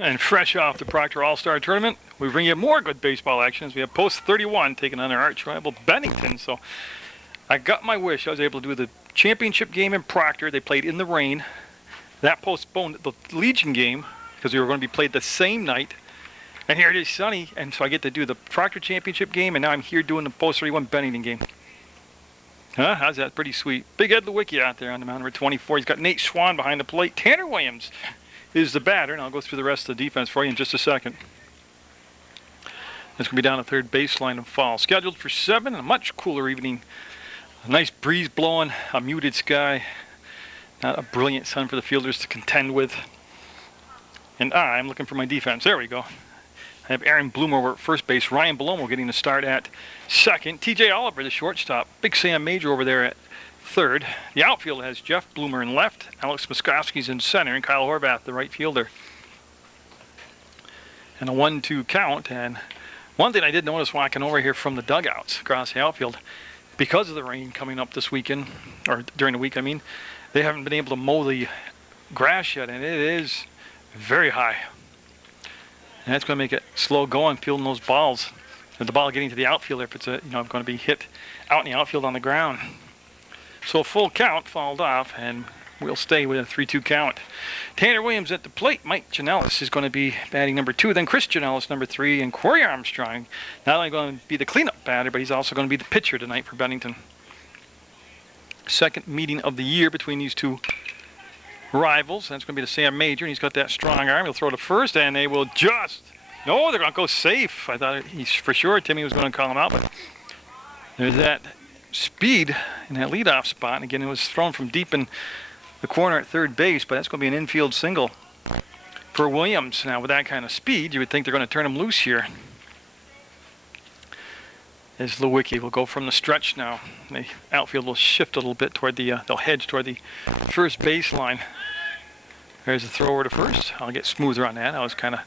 And fresh off the Proctor All-Star Tournament, we bring you more good baseball action as we have Post 31 taking on their arch rival Bennington. So I got my wish. I was able to do the championship game in Proctor. They played in the rain. That postponed the Legion game because we were going to be played the same night. And here it is sunny, and so I get to do the Proctor championship game, and now I'm here doing the Post 31 Bennington game. Huh? How's that? Pretty sweet. Big Ed Lewicki out there on the mound, number 24. He's got Nate Swan behind the plate. Tanner Williams is the batter, and I'll go through the rest of the defense for you in just a second. It's going to be down the third baseline in fall. Scheduled for 7, a much cooler evening. A nice breeze blowing, a muted sky. Not a brilliant sun for the fielders to contend with. And I'm looking for my defense. There we go. I have Aaron Bloom over at first base. Ryan Belomo getting the start at second. TJ Oliver, the shortstop. Big Sam Major over there at third. The outfield has Jeff Bloomer in left. Alex Moskowski's in center. And Kyle Horvath, the right fielder. And a 1-2 count. And one thing I did notice walking over here from the dugouts across the outfield, because of the rain coming up this weekend, or during the week I mean, they haven't been able to mow the grass yet. And it is very high. And that's going to make it slow going, fielding those balls. And the ball getting to the outfield if it's going to be hit out in the outfield on the ground. So a full count fouled off, and we'll stay with a 3-2 count. Tanner Williams at the plate. Mike Janellis is going to be batting number 2. Then Chris Janellis, number 3. And Corey Armstrong, not only going to be the cleanup batter, but he's also going to be the pitcher tonight for Bennington. Second meeting of the year between these two rivals. That's going to be the Sam Major, and he's got that strong arm. He'll throw to first, and they will just... No, they're going to go safe. I thought he's for sure Timmy was going to call him out, but there's that speed in that leadoff spot. And again, it was thrown from deep in the corner at third base, but that's going to be an infield single for Williams. Now, with that kind of speed, you would think they're going to turn him loose here. As Lewicki will go from the stretch now. The outfield will shift a little bit toward the, they'll hedge toward the first baseline. There's a throw over to first. I'll get smoother on that. I was kind of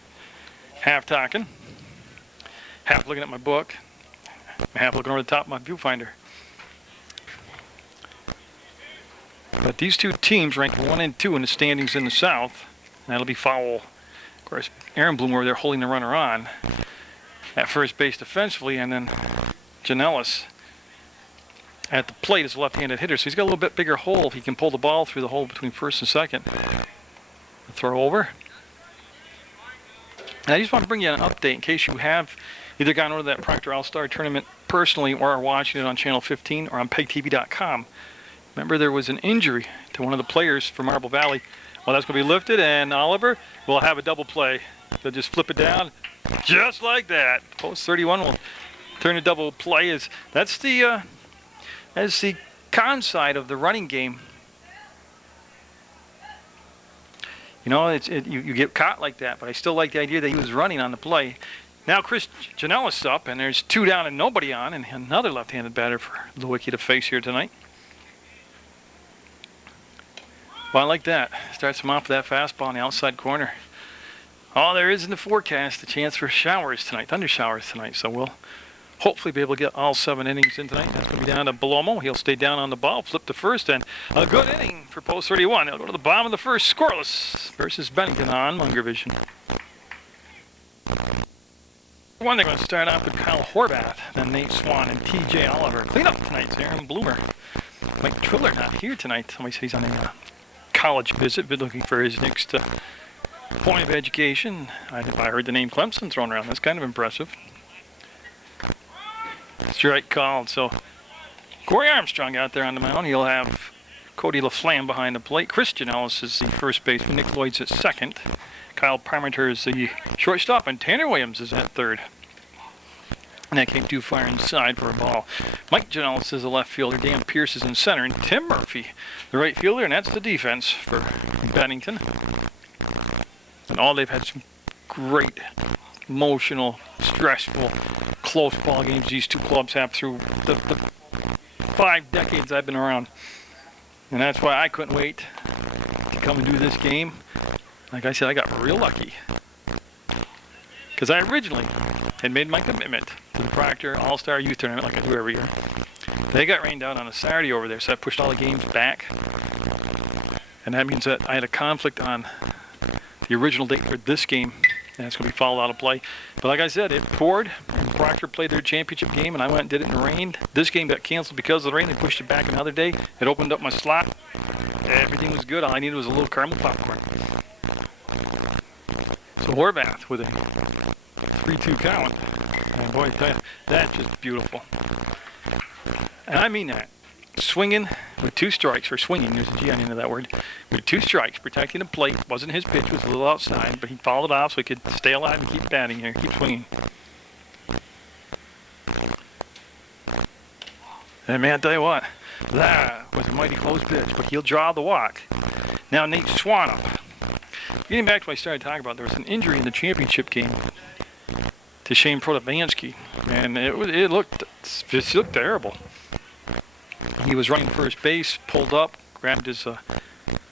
half talking, half looking at my book, half looking over the top of my viewfinder. But these two teams rank 1 and 2 in the standings in the South. And that'll be foul. Of course, Aaron Bloom over there holding the runner on at first base defensively, and then Janellis at the plate is a left-handed hitter, so he's got a little bit bigger hole. He can pull the ball through the hole between first and second. The throw over. And I just want to bring you an update in case you have either gone over to that Proctor All-Star Tournament personally or are watching it on Channel 15 or on PEGTV.com. Remember, there was an injury to one of the players from Marble Valley. Well, that's going to be lifted, and Oliver will have a double play. They'll just flip it down just like that. Post 31 will turn a double play. That's the con side of the running game. You know, you get caught like that, but I still like the idea that he was running on the play. Now Chris Janellis up, and there's 2 down and nobody on, and another left-handed batter for Lewicki to face here tonight. Well, I like that. Starts him off with that fastball in the outside corner. Oh, there is in the forecast a chance for showers tonight, thunder showers tonight, so we'll hopefully be able to get all 7 innings in tonight. That's going to be down to Belomo. He'll stay down on the ball, flip to first, and a good inning for Post 31. They'll go to the bottom of the first, scoreless versus Bennington on Munger Vision. One, they're going to start off with Kyle Horvath, then Nate Swan and TJ Oliver. Clean up tonight's Aaron Bloomer. Mike Triller not here tonight. Somebody said he's on a college visit, but looking for his next point of education. I heard the name Clemson thrown around. That's kind of impressive. Strike called. So Corey Armstrong out there on the mound. He'll have Cody LaFlamme behind the plate. Chris Janellis is the first baseman. Nick Lloyd's at second. Kyle Parmenter is the shortstop, and Tanner Williams is at third. And that came too far inside for a ball. Mike Janellis is the left fielder. Dan Pierce is in center, and Tim Murphy, the right fielder, and that's the defense for Bennington. And they've had some great, emotional, stressful, close ball games these two clubs have through the 5 decades I've been around. And that's why I couldn't wait to come and do this game. Like I said, I got real lucky. Because I originally had made my commitment to the Proctor All-Star Youth Tournament like I do every year. They got rained out on a Saturday over there, so I pushed all the games back. And that means that I had a conflict on the original date for this game, and it's going to be fouled out of play. But like I said, if Ford and Proctor played their championship game and I went and did it in the rain, this game got canceled because of the rain. They pushed it back another day. It opened up my slot. Everything was good. All I needed was a little caramel popcorn. So Horvath with a 3-2 count. And boy, I tell you, that's just beautiful. And I mean that. Swinging with 2 strikes, or swinging, there's a G on the end of that word, with 2 strikes, protecting the plate. Wasn't his pitch, was a little outside, but he fouled it off so he could stay alive and keep batting here, keep swinging. And man, I tell you what, that was a mighty close pitch, but he'll draw the walk. Now Nate Swan up. Getting back to what I started talking about, there was an injury in the championship game to Shane Protovansky, and it looked terrible. He was running first base, pulled up, grabbed his,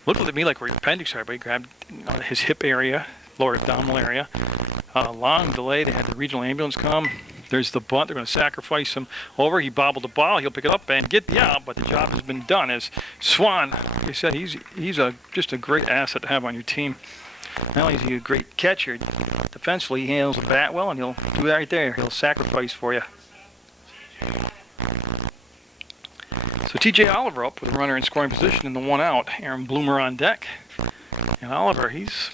looked to me like where his appendix are, but he grabbed his hip area, lower abdominal area. Long delay, they had the regional ambulance come. There's the bunt, they're going to sacrifice him over. He bobbled the ball, he'll pick it up and get the out, but the job has been done. As Swan, like I said, he's just a great asset to have on your team. Not only is he a great catcher, defensively he handles the bat well, and he'll do that right there. He'll sacrifice for you. So T.J. Oliver up with a runner in scoring position in the 1 out. Aaron Bloomer on deck. And Oliver, he's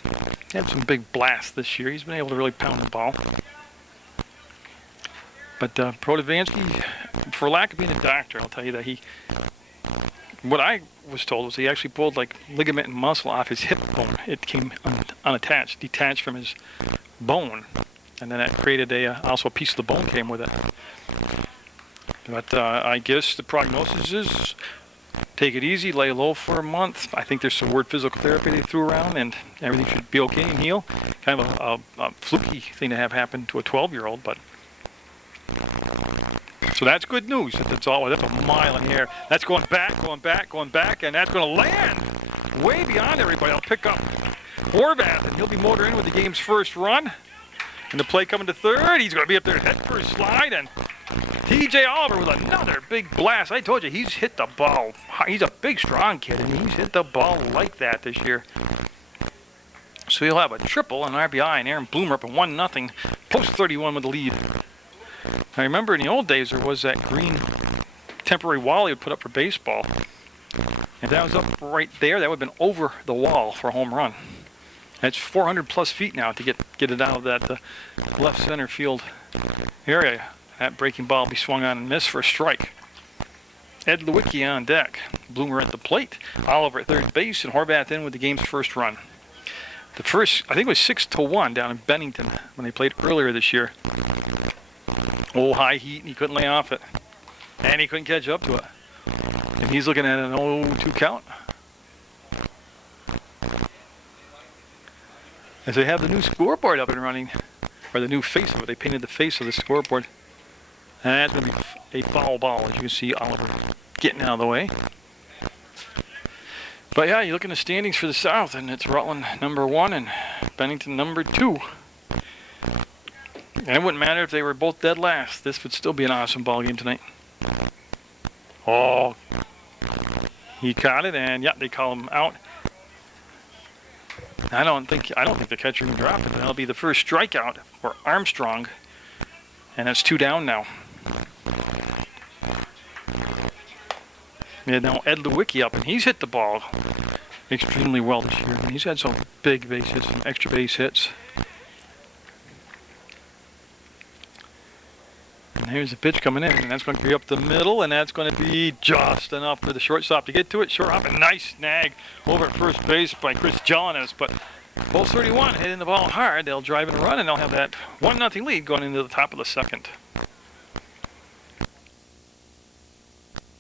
had some big blasts this year. He's been able to really pound the ball. But Protovansky, for lack of being a doctor, I'll tell you that what I was told was he actually pulled like ligament and muscle off his hip bone. It came unattached, detached from his bone. And then that created also a piece of the bone came with it. But I guess the prognosis is take it easy, lay low for a month. I think there's some word physical therapy they threw around, and everything should be okay and heal. Kind of a fluky thing to have happen to a 12-year-old, but so that's good news. That's a mile in the air. That's going back, and that's going to land way beyond everybody. I'll pick up Horvath, and he'll be motoring in with the game's first run. And the play coming to third, he's going to be up there head first slide, and T.J. Oliver with another big blast. I told you, he's hit the ball. He's a big, strong kid, and he's hit the ball like that this year. So he'll have a triple, an RBI, and Aaron Bloomer up at 1-0, post 31 with the lead. I remember in the old days, there was that green temporary wall he would put up for baseball. If that was up right there, that would have been over the wall for a home run. That's 400 plus feet now to get it out of that left center field area. That breaking ball will be swung on and missed for a strike. Ed Lewicki on deck. Bloomer at the plate. Oliver at third base, and Horvath in with the game's first run. The first, I think it was 6-1 down in Bennington when they played earlier this year. Oh, high heat, and he couldn't lay off it. And he couldn't catch up to it. And he's looking at an 0-2 count. As they have the new scoreboard up and running, or the new face of it, they painted the face of the scoreboard. And that's going to be a foul ball, as you can see Oliver getting out of the way. But yeah, you look in the standings for the South, and it's Rutland number 1 and Bennington number 2. And it wouldn't matter if they were both dead last. This would still be an awesome ball game tonight. Oh, he caught it, and yeah, they call him out. I don't think the catcher can drop it. That'll be the first strikeout for Armstrong, and that's 2 down now. Yeah, now Ed Lewicki up, and he's hit the ball extremely well this year. He's had some big base hits and extra base hits. And here's the pitch coming in, and that's going to be up the middle, and that's going to be just enough for the shortstop to get to it. Shortstop, a nice snag over at first base by Chris Jelinas, but both 31 hitting the ball hard. They'll drive and run, and they'll have that 1-0 lead going into the top of the second.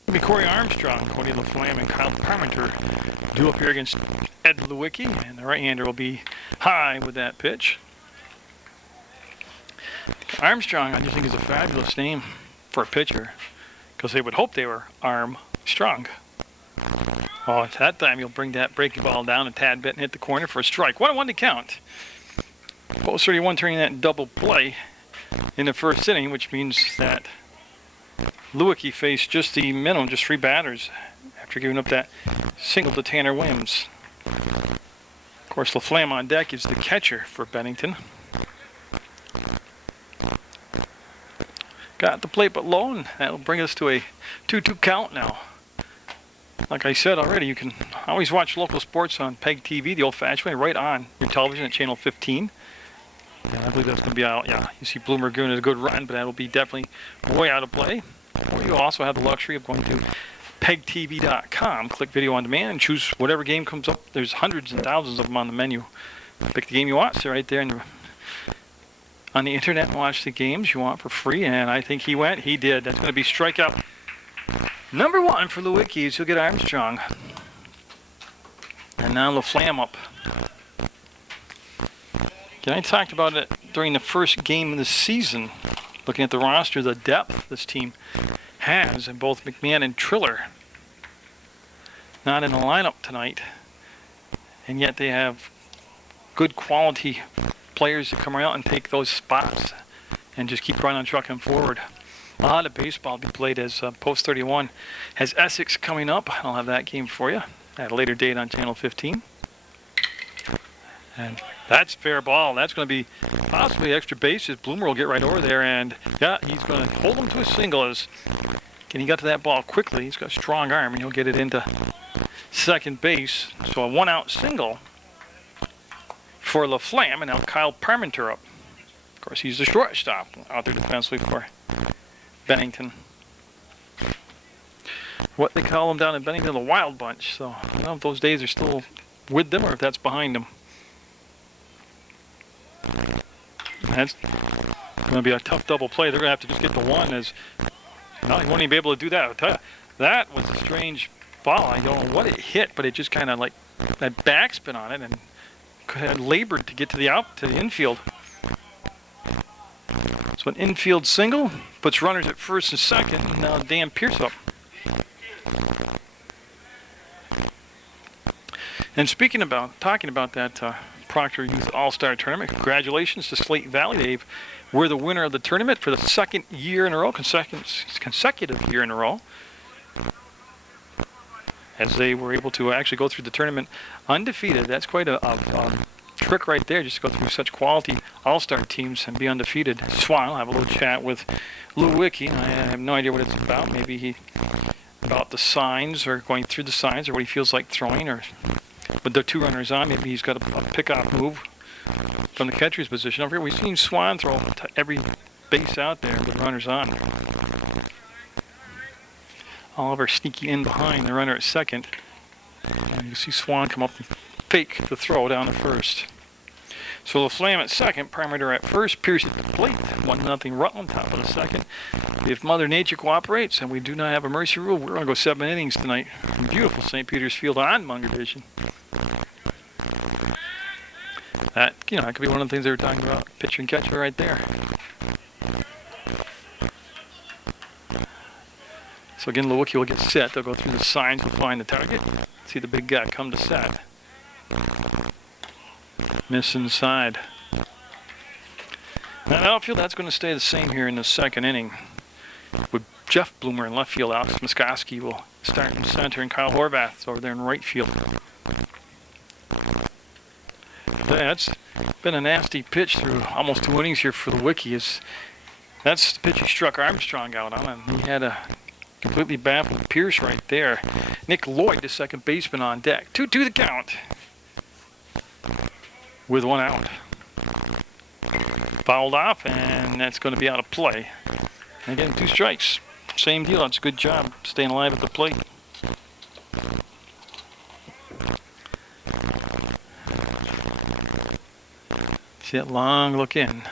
It'll be Corey Armstrong, Cody LaFlamme, and Kyle Parmenter due up here against Ed Lewicki, and the right-hander will be high with that pitch. Armstrong, I just think, is a fabulous name for a pitcher, because they would hope they were Armstrong. Oh, at that time, you'll bring that breaking ball down a tad bit and hit the corner for a strike. 1-1 to count. Post 31 turning that double play in the first inning, which means that Lewicki faced just the minimum, just 3 batters after giving up that single to Tanner Williams. course, LaFlamme on deck is the catcher for Bennington. Got the plate but low, and that'll bring us to a 2-2 count now. Like I said already, you can always watch local sports on PEGTV, the old-fashioned way, right on your television at channel 15. And I believe that's going to be out. Yeah, you see Blue Lagoon is a good run, but that'll be definitely way out of play. Or you also have the luxury of going to PEGTV.com, click video on demand, and choose whatever game comes up. There's hundreds and thousands of them on the menu. Pick the game you want. So right there on the internet and watch the games you want for free. And I think he did. That's going to be strikeout number 1 for Lewicki. He'll get Armstrong. And now LaFlamme up. I talked about it during the first game of the season, looking at the roster, the depth this team has in both McMahon and Triller. Not in the lineup tonight, and yet they have good quality players to come around and take those spots and just keep running, trucking forward. A lot of baseball will be played as Post 31 has Essex coming up. I'll have that game for you at a later date on Channel 15. And that's fair ball. That's going to be possibly extra bases. Bloomer will get right over there, and yeah, he's going to hold him to a single. And he got to that ball quickly. He's got a strong arm, and he'll get it into second base. So a 1-out single for LaFlamme, and now Kyle Parmenter up. Of course, he's the shortstop out there defensively for Bennington. What they call them down in Bennington, the Wild Bunch. So I don't know if those days are still with them or if that's behind them. That's going to be a tough double play. They're going to have to just get the one. As no, he won't even be able to do that. That was a strange ball. I don't know what it hit, but it just kind of like that backspin on it and could have labored to get to the infield. So an infield single puts runners at first and second. And now Dan Pierce up. And talking about that Proctor Youth All-Star Tournament, congratulations to Slate Valley. They were the winner of the tournament for the second year in a row, consecutive year in a row, as they were able to actually go through the tournament undefeated. That's quite a trick right there, just to go through such quality All-Star teams and be undefeated. Swan will have a little chat with Lewicki. I have no idea what it's about. Maybe about the signs, or going through the signs, or what he feels like throwing, or with the 2 runners on, maybe he's got a pick-off move from the catcher's position. Over here, we've seen Swan throw to every base out there with runners on. Oliver sneaking in behind the runner at second. And you can see Swan come up and fake the throw down to first. So LaFlamme at second, Parmenter at first, Pierce at the plate. 1-0 Rutland, top of the second. If Mother Nature cooperates and we do not have a mercy rule, we're going to go 7 innings tonight in beautiful St. Peter's Field on Munger Vision. That could be one of the things they were talking about, pitcher and catcher right there. So again, Lewicki will get set. They'll go through the signs to find the target. See the big guy come to set. Miss inside. That outfield, that's going to stay the same here in the second inning. With Jeff Bloomer in left field, Alex Muskoski will start in center, and Kyle Horvath over there in right field. That's been a nasty pitch through almost 2 innings here for Lewicki. That's the pitch he struck Armstrong out on, and he had a completely baffled Pierce right there. Nick Lloyd, the second baseman, on deck. 2-2 the count. With 1 out. Fouled off, and that's going to be out of play. And again, 2 strikes. Same deal. It's a good job staying alive at the plate. See that long look in.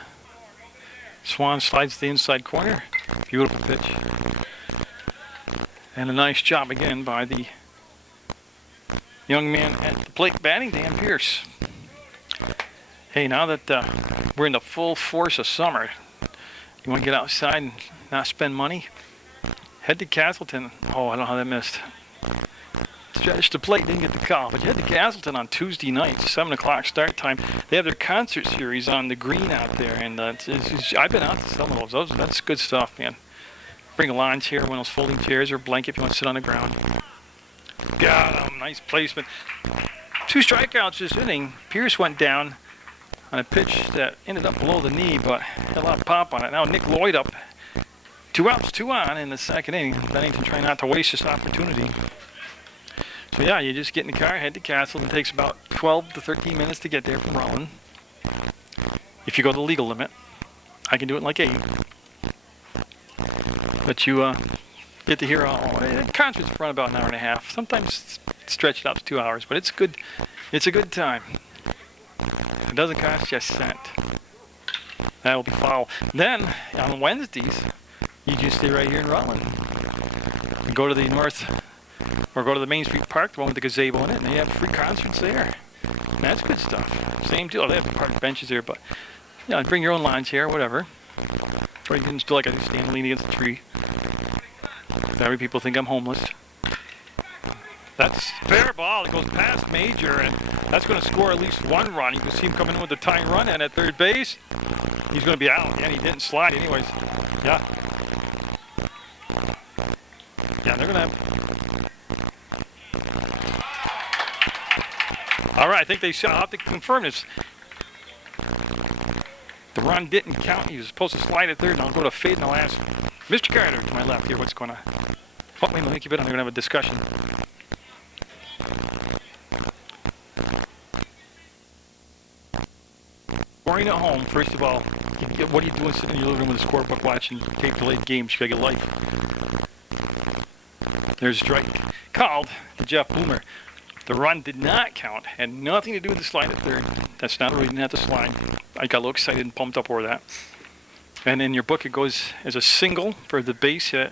Swan slides to the inside corner. Beautiful pitch. And a nice job again by the young man at the plate batting, Dan Pierce. Hey, now that we're in the full force of summer, you want to get outside and not spend money? Head to Castleton. Oh, I don't know how that missed. Stretched the plate, didn't get the call. But you head to Castleton on Tuesday night, 7 o'clock start time. They have their concert series on the green out there. And I've been out to some of those. That's good stuff, man. Bring a lawn chair, one of those folding chairs, or a blanket if you want to sit on the ground. Got him. Nice placement. 2 strikeouts this inning. Pierce went down on a pitch that ended up below the knee, but had a lot of pop on it. Now Nick Lloyd up. 2 outs, 2 on in the second inning. Bennington trying not to waste this opportunity. So yeah, you just get in the car, head to Castle. It takes about 12 to 13 minutes to get there from Rutland. If you go the legal limit. I can do it in like 8. But you get to hear all concerts run about an hour and a half. Sometimes stretched out to 2 hours, but it's good. It's a good time. It doesn't cost you a cent. That will be foul. Then on Wednesdays, you just stay right here in Rutland. You go to the north, or go to the Main Street Park, the one with the gazebo in it, and they have free concerts there. And that's good stuff. Same deal. They have park benches there, but you know, bring your own lawn chair, whatever. Or you can still like I stand leaning against the tree. Very people think I'm homeless. That's fair ball. It goes past Major, and that's going to score at least 1 run. You can see him coming in with a tying run, and at third base, he's going to be out. Again, he didn't slide anyways. Yeah. Yeah, they're going to have... All right, I think I'll have to confirm this. The run didn't count. He was supposed to slide at third, and I'll go to fade, and I'll ask Mr. Carter to my left here what's going on. Oh, wait, let me keep it on. They're going to have a discussion. Scoring at home, first of all, what are you doing sitting in your living room with a scorebook watching paper-late games? You got to get life. There's a strike called to Jeff Bloomer. The run did not count. Had nothing to do with the slide at third. That's not a reason not to slide. I got a little excited and pumped up over that. And in your book, it goes as a single for the base hit.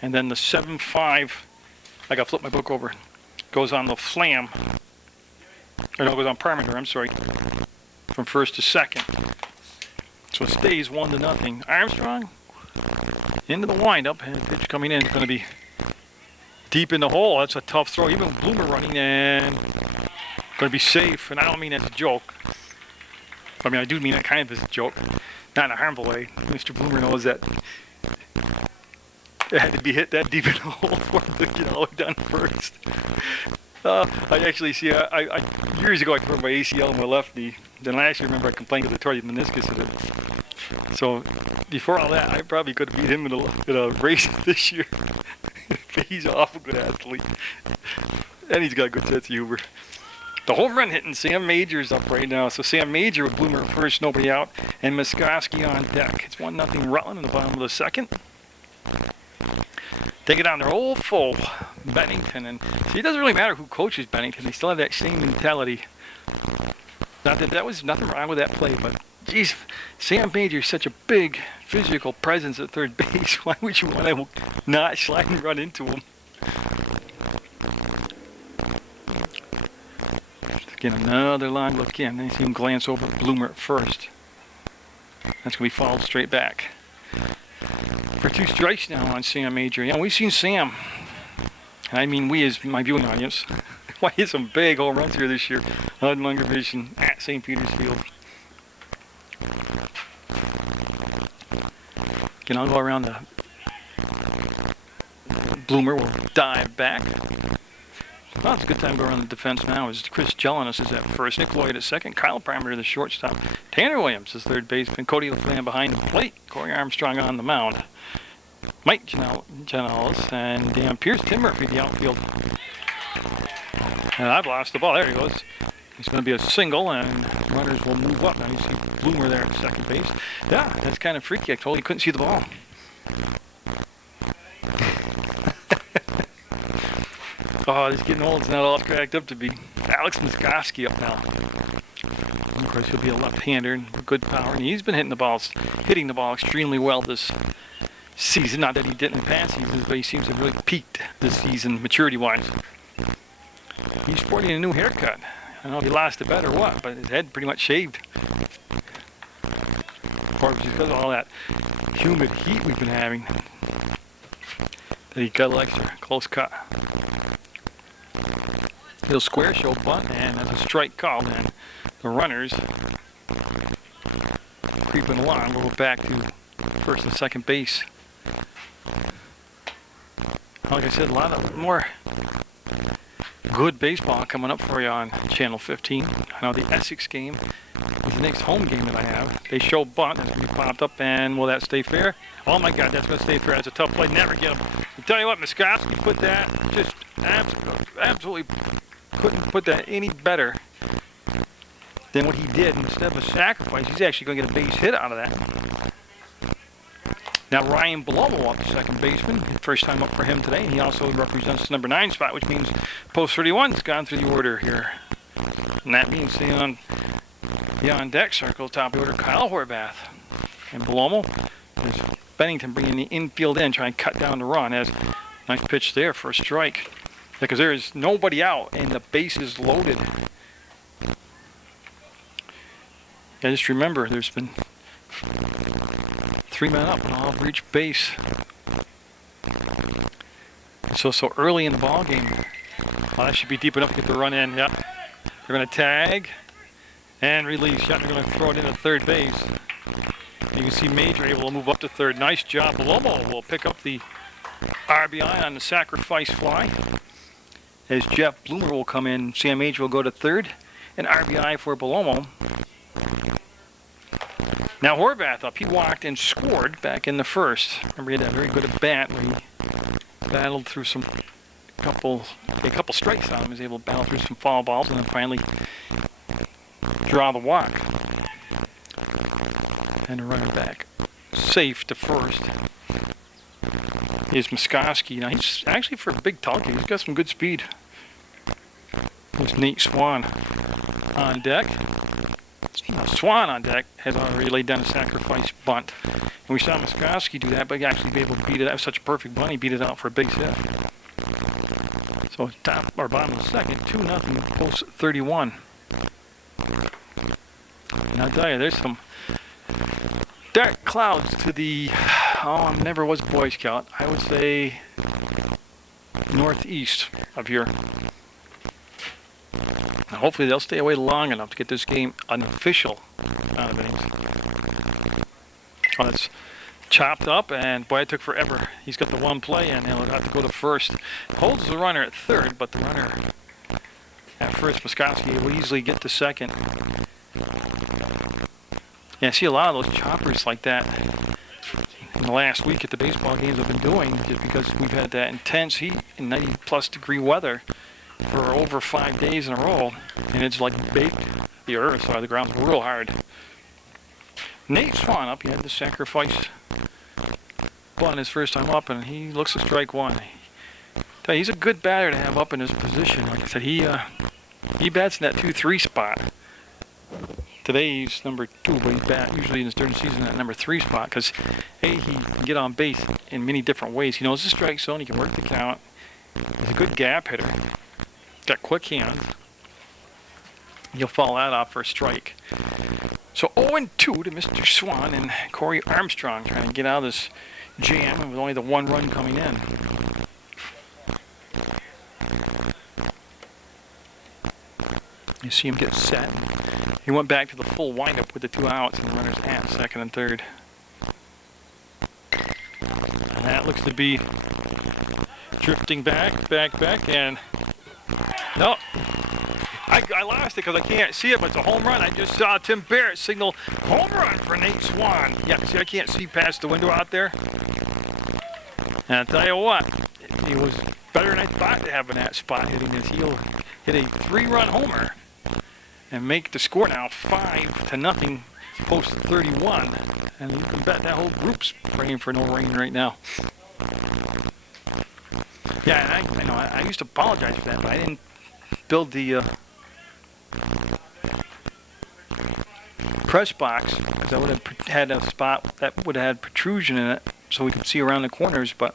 And then the 7-5, I got to flip my book over, goes on the flam. Or no, it goes on Parmenter, I'm sorry. From first to second. So it stays 1-0. Armstrong into the windup. And the pitch coming in is going to be deep in the hole. That's a tough throw. Even Bloomer running and going to be safe. And I don't mean that as a joke. I mean, I do mean that kind of as a joke. Not in a harmful way. Mr. Bloomer knows that it had to be hit that deep in the hole for him to get all the way down first. I actually see, years ago I tore my ACL in my left knee. Then last year, remember, I complained that I tore the meniscus in it. So before all that, I probably could have beat him in a race this year. He's an awful good athlete. And he's got a good sense of humor. The home run hitting Sam Major's up right now. So Sam Major with Bloomer at first, nobody out, and Muskoski on deck. It's 1-0 Rutland in the bottom of the second. Take it on their old foe, Bennington. And see, it doesn't really matter who coaches Bennington. They still have that same mentality. Not that was nothing wrong with that play, but geez, Sam Major is such a big physical presence at third base. Why would you want to not slide and run into him? Get another line look in. I see him glance over Bloomer at first. That's going to be fouled straight back. For 2 strikes now on Sam Major. Yeah, we've seen Sam. I mean, we as my viewing audience. Why hit some big home runs here this year on Munger Vision at St. Peter's Field. Again, I'll go around the Bloomer will dive back. Well, it's a good time to go around the defense now. As Chris Jellinis is at first, Nick Lloyd at second, Kyle Parmenter the shortstop, Tanner Williams is third baseman, Cody LaFlamme behind the plate, Corey Armstrong on the mound, Mike Janellis, and Dan Pierce, Tim Murphy the outfield. And I've lost the ball. There he goes. It's going to be a single, and runners will move up. Now you see Bloomer there at second base. Yeah, that's kind of freaky. I told you couldn't see the ball. Oh, he's getting old. It's not all cracked up to be. Alex Muskoski up now. And of course, he'll be a left-hander and good power. And he's been hitting the ball extremely well this season. Not that he didn't in past seasons, but he seems to have really peaked this season, maturity-wise. He's sporting a new haircut. I don't know if he lost it or what, but his head pretty much shaved. Or because of all that humid heat we've been having, that he got a little extra close cut. Little square show bunt, and that's a strike called, and the runners creeping along. We'll go back to first and second base. Like I said, a lot of more good baseball coming up for you on Channel 15. I know the Essex game is the next home game that I have. They show bunt, that's going to be popped up, and will that stay fair? Oh my God, that's going to stay fair. That's a tough play. Never get him. I tell you what, Muskowski put that, just absolutely couldn't put that any better than what he did. Instead of a sacrifice, he's actually going to get a base hit out of that. Now Ryan Blomo up to second baseman. First time up for him today. He also represents the number 9 spot, which means post 31's gone through the order here. And that means the on deck circle, top of the order, Kyle Horvath. And Blomo, there's Bennington bringing the infield in, trying to cut down the run. As nice pitch there for a strike. Because there is nobody out and the base is loaded. Yeah, just remember, there's been 3 men up and all have reached base. So early in the ball game. Oh, that should be deep enough to get the run in. Yep. They're going to tag and release. Yep, they're going to throw it in at third base. You can see Major able to move up to third. Nice job. Lomo will pick up the RBI on the sacrifice fly. As Jeff Bloomer will come in, Sam Major will go to third. An RBI for Belomo. Now Horvath up. He walked and scored back in the first. Remember, he had that very good at bat where he battled through a couple strikes on him. He was able to battle through some foul balls and then finally draw the walk. And a runner back safe to first is Muskowski. Now he's actually, for a big tall kid, he's got some good speed. There's Nate Swan on deck. Swan on deck has already laid down a sacrifice bunt. And we saw Muskowski do that, but he actually be able to beat it out. Such a perfect bunt, he beat it out for a big hit. So top or bottom of the second, 2-0, post 31. And I'll tell you, there's some dark clouds to the, I never was Boy Scout. I would say northeast of here. Now hopefully they'll stay away long enough to get this game unofficial out of it. Oh, it's chopped up, and boy, it took forever. He's got the one play, and he'll have to go to first. Holds the runner at third, but the runner at first, Muskowski, will easily get to second. Yeah, I see a lot of those choppers like that in the last week at the baseball games I've been doing, just because we've had that intense heat and 90-plus degree weather for over 5 days in a row, and it's like baked the earth, so the ground's real hard. Nate Swan up, he had the sacrifice bunt his first time up, and he looks to strike one. He's a good batter to have up in his position. Like I said, he bats in that 2-3 spot. Today he's number 2, but he's usually in his third season at number 3 spot, because he can get on base in many different ways. He knows the strike zone, he can work the count. He's a good gap hitter. Got quick hands. He'll foul that off for a strike. So 0-2 to Mr. Swan, and Corey Armstrong trying to get out of this jam with only the 1 run coming in. You see him get set. He went back to the full windup with the 2 outs and the runners at second and third. And that looks to be drifting back, and no, I lost it because I can't see it, but it's a home run. I just saw Tim Barrett signal home run for Nate Swan. Yeah, see, I can't see past the window out there. And I'll tell you what, he was better than I thought to have in that spot hitting this. He'll hit a 3-run homer and make the score now 5-0 post 31. And you can bet that whole group's praying for no rain right now. Yeah, and I know I used to apologize for that, but I didn't build the press box, because I would have had a spot that would have had protrusion in it so we could see around the corners. But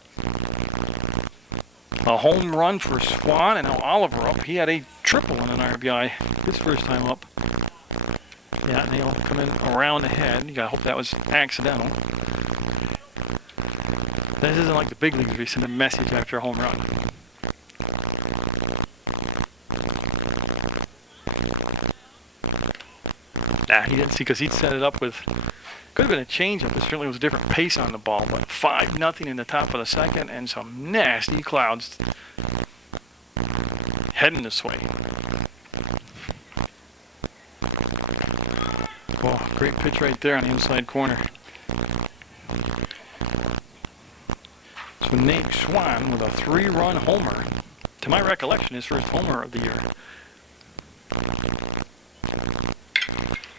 a home run for Swan, and now Oliver up. He had a triple and an RBI his first time up. Yeah, and they'll come in around the head. You gotta hope that was accidental. This isn't like the big leagues where you send a message after a home run. Nah, he didn't see, because he'd set it up with, could have been a changeup. It certainly was a different pace on the ball, but 5-0 in the top of the second, and some nasty clouds heading this way. Oh, great pitch right there on the inside corner. So Nate Swan with a 3-run homer. To my recollection, his first homer of the year.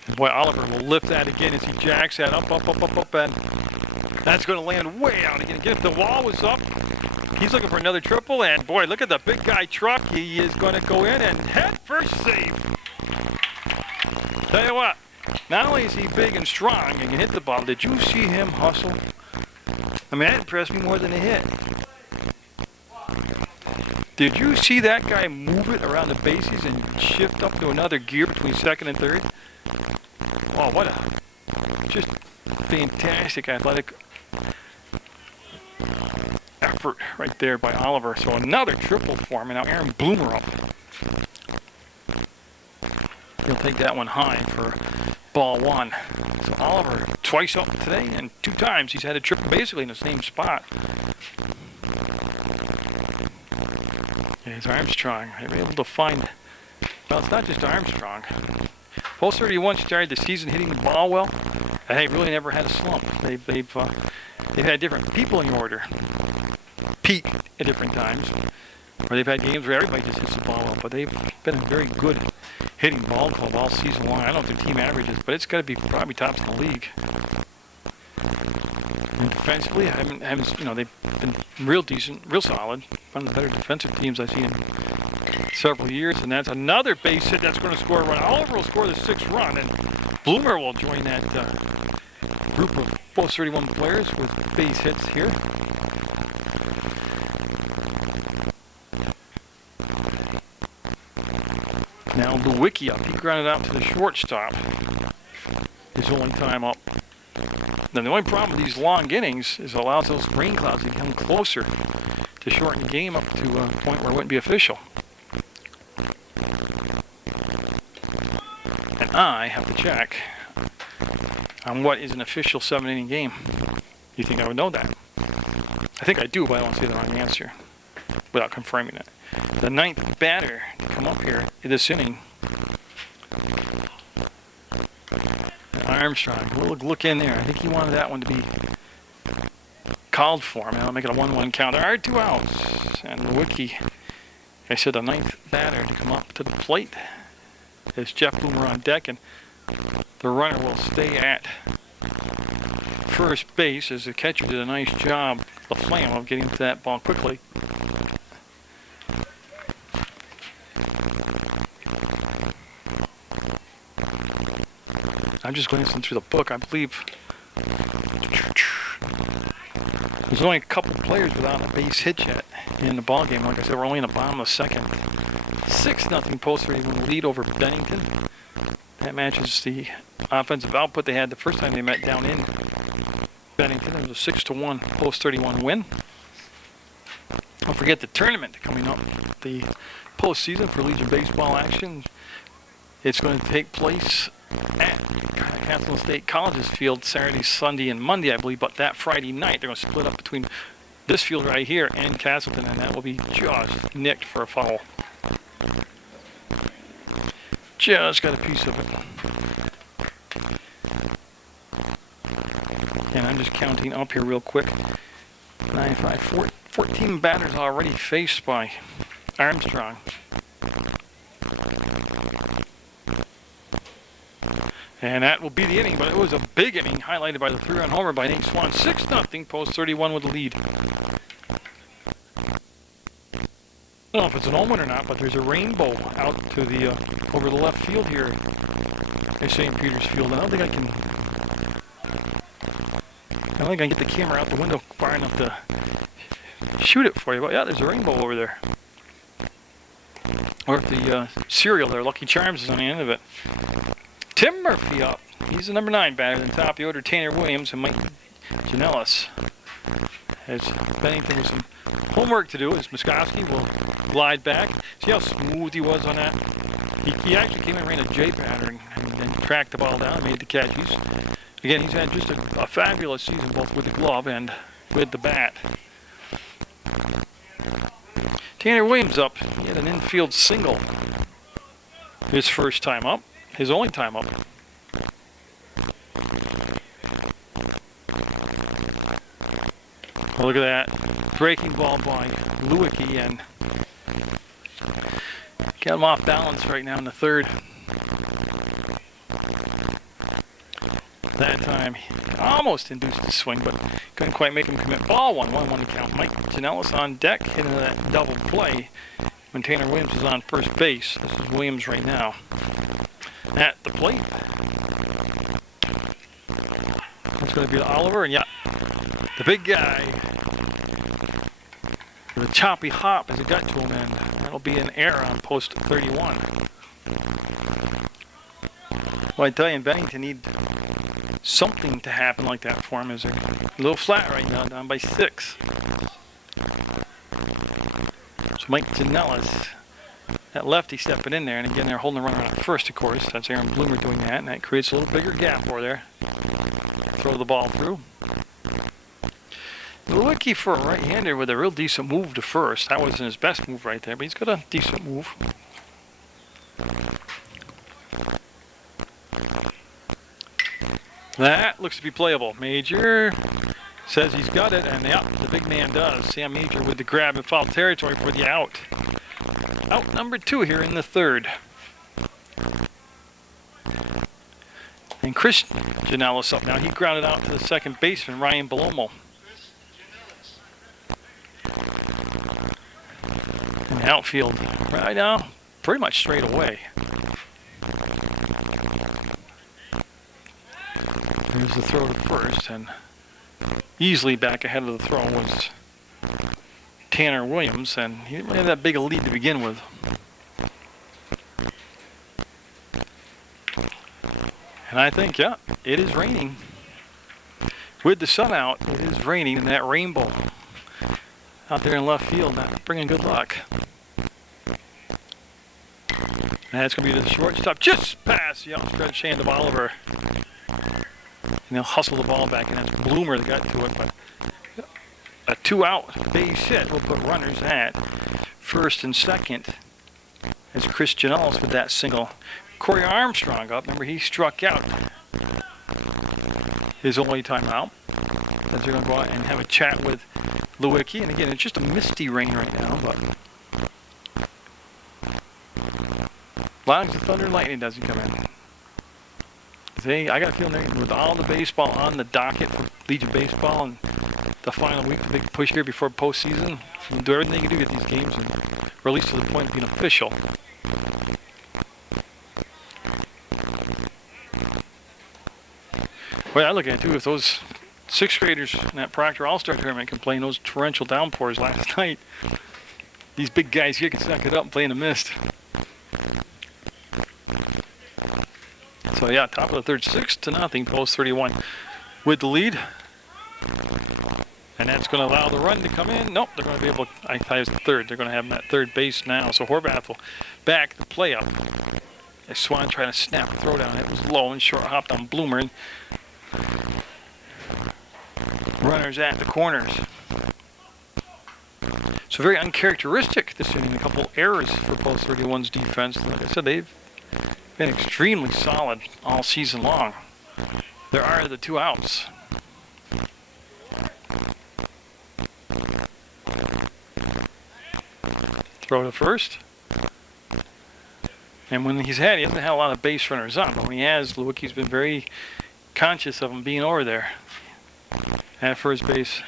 And boy, Oliver will lift that again as he jacks that up, and that's going to land way out again. If the wall was up, he's looking for another triple, and boy, look at the big guy truck. He is going to go in and head first save. Tell you what, not only is he big and strong and can hit the ball, did you see him hustle? I mean, that impressed me more than a hit. Did you see that guy move it around the bases and shift up to another gear between second and third? Oh, what a just fantastic athletic effort right there by Oliver. So another triple for him, and now Aaron Bloomer up. He'll take that one high for ball one. So Oliver twice up today, and 2 times he's had a triple basically in the same spot. It's Armstrong. They were able to find, well, it's not just Armstrong. Post 31 started the season hitting the ball well, and they really never had a slump. They've had different people in the order peak at different times, or they've had games where everybody just hits the ball well, but they've been a very good hitting ball club all season long. I don't know the team averages, but it's got to be probably tops in the league. And defensively, they've been real decent, real solid. One of the better defensive teams I've seen in several years, and that's another base hit that's going to score a run. Oliver will score the 6th run, and Bloomer will join that group of post 31 players with base hits here. Now Lewicki up. He grounded out to the shortstop. His only time up. Now the only problem with these long innings is it allows those rain clouds to come closer to shorten the game up to a point where it wouldn't be official. And I have to check on what is an official 7-inning game. You think I would know that? I think I do, but I don't want to say the wrong answer without confirming it. The 9th batter to come up here in this inning, Armstrong. We'll look in there. I think he wanted that one to be called for him. I'll make it a 1-1 count. There are 2 outs. And Lewicki, I said the 9th batter to come up to the plate. There's Jeff Bloomer on deck, and the runner will stay at first base as the catcher did a nice job, the Flam, of getting to that ball quickly. I'm just glancing through the book. I believe there's only a couple players without a base hit yet in the ball game. Like I said, we're only in the bottom of the second. 6-0 post 31 lead over Bennington. That matches the offensive output they had the first time they met down in Bennington. It was a 6-1 post 31 win. Don't forget the tournament coming up, the postseason for Legion baseball action. It's going to take place at Castleton State College's field Saturday, Sunday, and Monday, I believe. But that Friday night, they're going to split up between this field right here and Castleton, and that will be just nicked for a foul. Just got a piece of it. And I'm just counting up here real quick. 9, 5, 14 batters already faced by Armstrong. And that will be the inning, but it was a big inning, highlighted by the 3-run homer by Nate Swan. 6-0, post 31 with the lead. I don't know if it's an omen or not, but there's a rainbow out to the over the left field here at St. Peter's Field. I don't think I can get the camera out the window far enough to shoot it for you. But yeah, there's a rainbow over there. Or if the cereal there, Lucky Charms, is on the end of it. Tim Murphy up. He's the number 9 batter. Then top of the order, Tanner Williams and Mike Janellis. As Bennington with some homework to do, as Muskowski will glide back. See how smooth he was on that? He actually came and ran a J pattern and then tracked the ball down and made the catches. Again, he's had just a fabulous season, both with the glove and with the bat. Tanner Williams up. He had an infield single his first time up. His only time up. Well, look at that. Breaking ball by Lewicki, and got him off balance right now in the third. That time, he almost induced the swing, but couldn't quite make him commit. Ball 1-1 to count. Mike Janellis on deck, hitting that double play when Tanner Williams is on first base. This is Williams right now at the plate. It's going to be Oliver, and yeah, the big guy with a choppy hop as it got to him, and that'll be an error on post 31. Well, I tell you, in Bennington, need something to happen like that for him. Is a little flat right now, down by 6. So Mike Janellis, that lefty stepping in there, and again they're holding the runner on first, of course. That's Aaron Bloomer doing that, and that creates a little bigger gap for there. Throw the ball through. Lewicki for a right-hander with a real decent move to first. That wasn't his best move right there, but he's got a decent move. That looks to be playable. Major says he's got it, and yeah, the big man does. Sam Major with the grab in foul territory for the out. Out number 2 here in the third. And Chris Janellis up now. He grounded out to the second baseman, Ryan Belomo. In the outfield right now, pretty much straight away. Here's the throw to first, and easily back ahead of the throw was Tanner Williams, and he didn't really have that big a lead to begin with. And I think, yeah, it is raining. With the sun out, it is raining, and that rainbow out there in left field, not bringing good luck. And that's going to be the shortstop, just past the outstretched hand of Oliver. And they'll hustle the ball back, and that's Bloomer that got to it. But a 2-out base hit will put runners at first and second. As Chris Janellis with that single. Corey Armstrong up. Remember, he struck out his only time out. As they're going to go out and have a chat with Lewicki. And again, it's just a misty rain right now, but as long as the thunder and lightning doesn't come in. I got a feeling with all the baseball on the docket for Legion Baseball and the final week, the big push here before postseason, we'll do everything you can do to get these games, or at least to the point of being official. Well, I look at it too, if those 6th graders in that Proctor All-Star tournament can play in those torrential downpours last night, these big guys here can suck it up and play in the mist. So yeah, top of the third, 6-0, post 31 with the lead. And that's going to allow the run to come in. Nope, they're going to be able to, I thought it was the third. They're going to have him at third base now. So Horvath will back the play up. As Swan trying to snap the throw down. It was low and short hopped on Bloomer. And runners at the corners. So very uncharacteristic this inning. A couple errors for post 31's defense. Like I said, they've been extremely solid all season long. There are the 2 outs. Throw to first. And when he hasn't had a lot of base runners on, but when he has, Lewicki's been very conscious of him being over there at first base.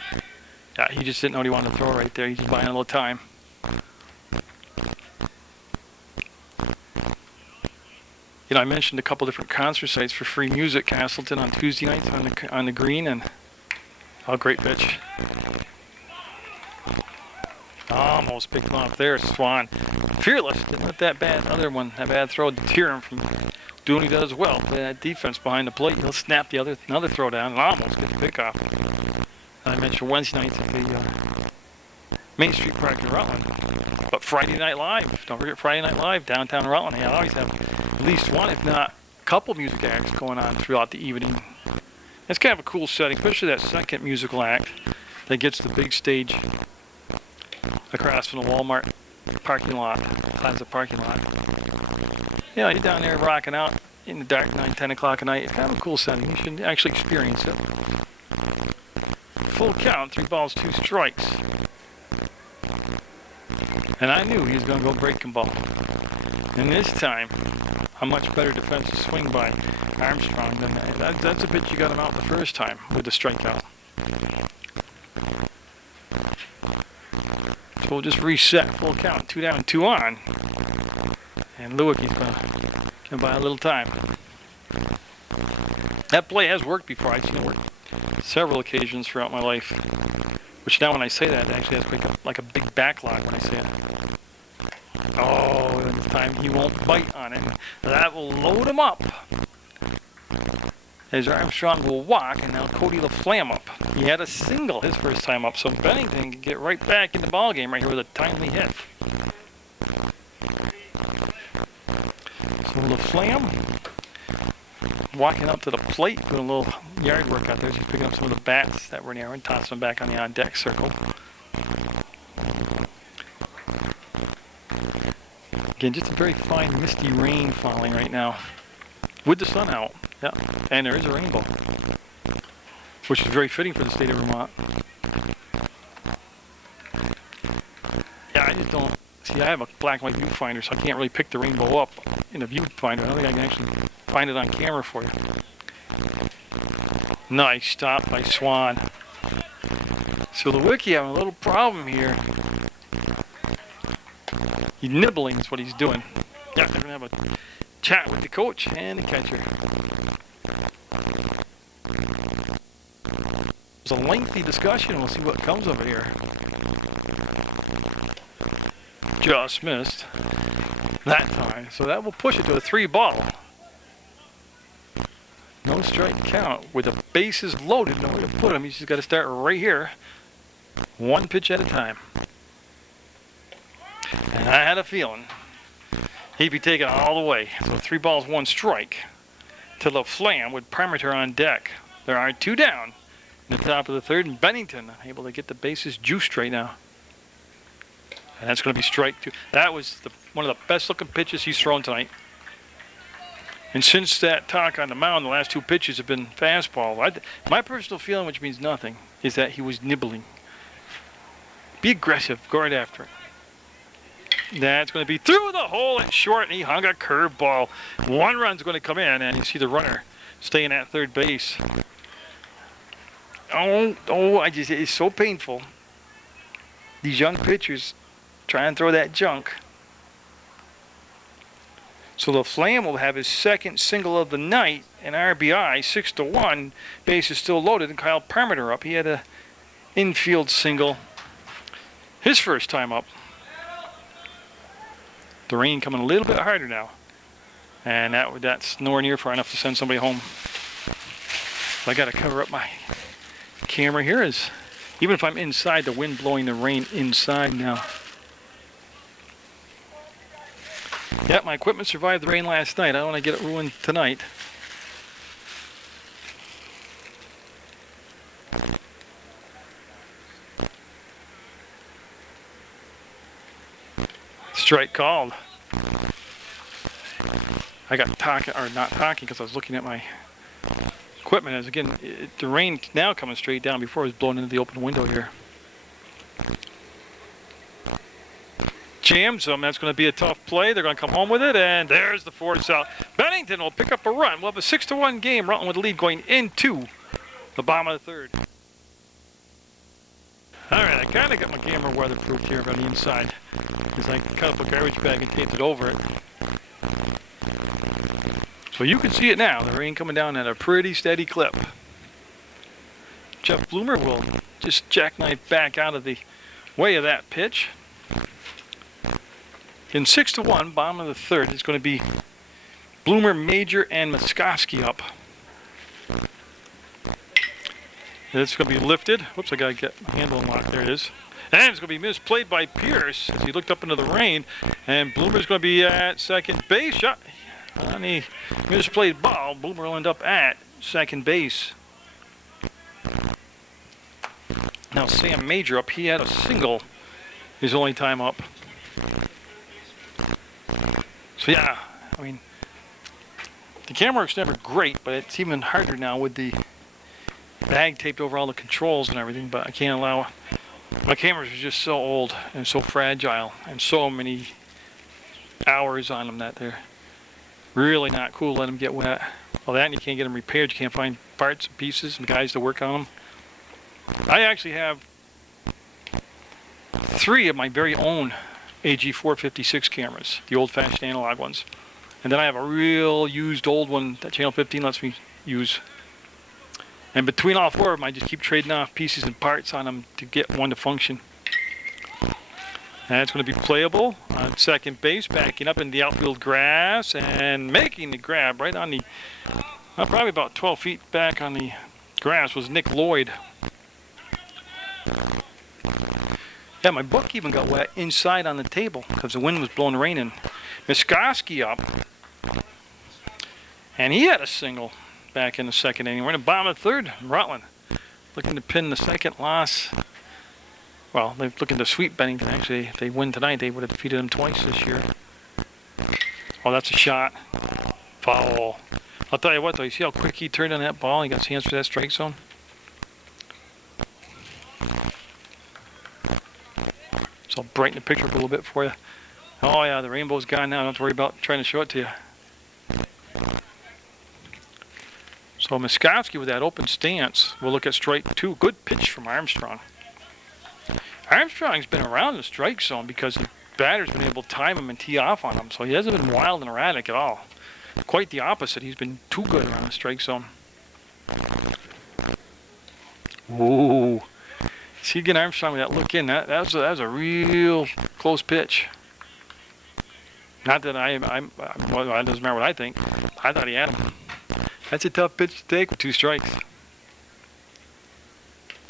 Yeah, he just didn't know what he wanted to throw right there. He's just buying a little time. You know, I mentioned a couple different concert sites for free music. Castleton on Tuesday nights on the green, and oh, great pitch. Almost picked him off there, Swan. Fearless, didn't let that bad throw deter him from doing what he does well. That defense behind the plate, he'll snap another throw down and almost get the pick off. I mentioned Wednesday nights at the Main Street Proctor Rutland. But Friday Night Live, don't forget Friday Night Live, downtown Rutland. They always have at least one, if not a couple music acts going on throughout the evening. It's kind of a cool setting, especially that second musical act that gets the big stage across from the Walmart parking lot, Plaza parking lot. Yeah, you're down there rocking out in the dark, 9, 10 o'clock at night. It's kind of a cool setting. You should actually experience it. Full count, 3 balls, 2 strikes. And I knew he was going to go breaking ball. And this time, a much better defensive swing by Armstrong than that. That's a pitch you got him out the first time with the strikeout. So we'll just reset, full count, 2 down, 2 on. And Lewicki's going to buy a little time. That play has worked before. I've seen it work several occasions throughout my life. Which now when I say that, it actually has like a big backlog when I say it. Oh, this time he won't bite on it. That will load him up. As Armstrong will walk, and now Cody will flam up. He had a single his first time up, so Bennington can get right back in the ball game right here with a timely hit. So the flam, walking up to the plate, doing a little yard work out there, just picking up some of the bats that were near and tossing them back on the on-deck circle. Again, just a very fine, misty rain falling right now, with the sun out. Yeah, and there is a rainbow, which is very fitting for the state of Vermont. Yeah, I just don't see. I have a black and white viewfinder, so I can't really pick the rainbow up in a viewfinder. I don't think I can actually find it on camera for you. Nice stop by Swan. So the Wiki having a little problem here. He's nibbling is what he's doing. Yeah, they're going to have a chat with the coach and the catcher. It's a lengthy discussion. We'll see what comes of it here. Just missed that time. So that will push it to a 3-ball. No strike count. With the bases loaded, nowhere to put him. He's just got to start right here. 1 pitch at a time. And I had a feeling he'd be taken all the way. So 3 balls, 1 strike to the flam with Parmenter on deck. There are 2 down in the top of the 3rd, and Bennington able to get the bases juiced right now. And that's going to be strike 2. That was one of the best looking pitches he's thrown tonight. And since that talk on the mound, the last 2 pitches have been fastball. My personal feeling, which means nothing, is that he was nibbling. Be aggressive, go right after it. That's going to be through the hole and short, and he hung a curveball. 1 run's going to come in, and you see the runner staying at 3rd base. It's so painful. These young pitchers try and throw that junk. So the Flam will have his 2nd single of the night, and RBI, 6-1. Base is still loaded, and Kyle Parmenter up. He had a infield single his first time up. The rain coming a little bit harder now. And that's nowhere near far enough to send somebody home. So I got to cover up my camera here. Even if I'm inside, the wind blowing the rain inside now. Yeah, my equipment survived the rain last night. I don't want to get it ruined tonight. Strike called. I got not talking because I was looking at my equipment. As again, the rain now coming straight down. Before it was blowing into the open window here. Jams them. That's going to be a tough play. They're going to come home with it, and there's the force out. Bennington will pick up a run. We'll have a 6-1 game. Rutland with the lead going into the bottom of the 3rd. All right, I kind of got my camera weatherproof here on the inside because I cut up a garbage bag and taped it over it. So you can see it now. The rain coming down at a pretty steady clip. Jeff Bloomer will just jackknife back out of the way of that pitch. In 6-1, bottom of the 3rd, it's going to be Bloomer, Major, and Muskowski up. It's going to be lifted. Whoops, I got to get my handle unlocked. There it is. And it's going to be misplayed by Pierce as he looked up into the rain. And Bloomer's going to be at 2nd base. Shot on the misplayed ball. Bloomer will end up at 2nd base. Now Sam Major up. He had a single his only time up. So yeah, I mean, the camera work's never great, but it's even harder now with the bag taped over all the controls and everything. But I can't allow. My cameras are just so old and so fragile, and so many hours on them that they're really not cool to let them get wet. Well, that and you can't get them repaired. You can't find parts and pieces and guys to work on them. I actually have 3 of my very own AG 456 cameras, the old-fashioned analog ones. And then I have a real used old one that Channel 15 lets me use. And between all 4 of them, I just keep trading off pieces and parts on them to get one to function. And it's going to be playable on second base, backing up in the outfield grass and making the grab right on the, probably about 12 feet back on the grass was Nick Lloyd. Yeah, my book even got wet inside on the table because the wind was blowing the rain in. Miskoski up, and he had a single back in the second inning. We're in the bottom of the third. Rutland looking to pin the second loss. Well, they're looking to sweep Bennington. Actually, if they win tonight, they would have defeated them twice this year. Oh, that's a shot. Foul. I'll tell you what, though. You see how quick he turned on that ball? He got his hands for that strike zone. So I'll brighten the picture up a little bit for you. Oh, yeah, the rainbow's gone now. Don't have to worry about trying to show it to you. So Miskoski with that open stance. We'll look at strike 2. Good pitch from Armstrong. Armstrong's been around the strike zone because the batter's been able to time him and tee off on him. So he hasn't been wild and erratic at all. Quite the opposite. He's been too good around the strike zone. Ooh. See again Armstrong with that look in. That was a real close pitch. Not that well, it doesn't matter what I think. I thought he had him. That's a tough pitch to take with 2 strikes.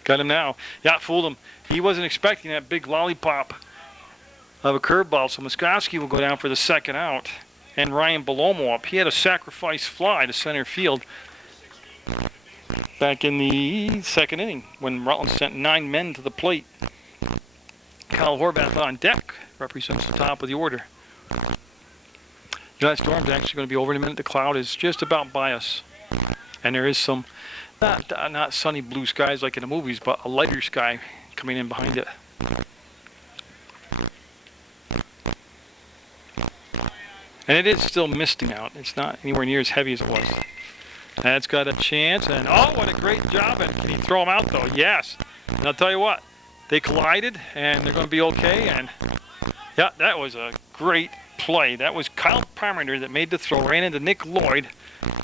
Got him now. Yeah, fooled him. He wasn't expecting that big lollipop of a curveball, so Miskoski will go down for the second out. And Ryan Belomo up. He had a sacrifice fly to center field back in the second inning when Rutland sent 9 men to the plate. Kyle Horvath on deck represents the top of the order. That storm's actually going to be over in a minute. The cloud is just about by us. And there is some, not sunny blue skies like in the movies, but a lighter sky coming in behind it. And it is still misting out. It's not anywhere near as heavy as it was. That's got a chance. And oh, what a great job. And can he throw him out, though? Yes. And I'll tell you what. They collided, and they're going to be okay. And, yeah, that was a great play. That was Kyle Parmenter that made the throw, ran into Nick Lloyd,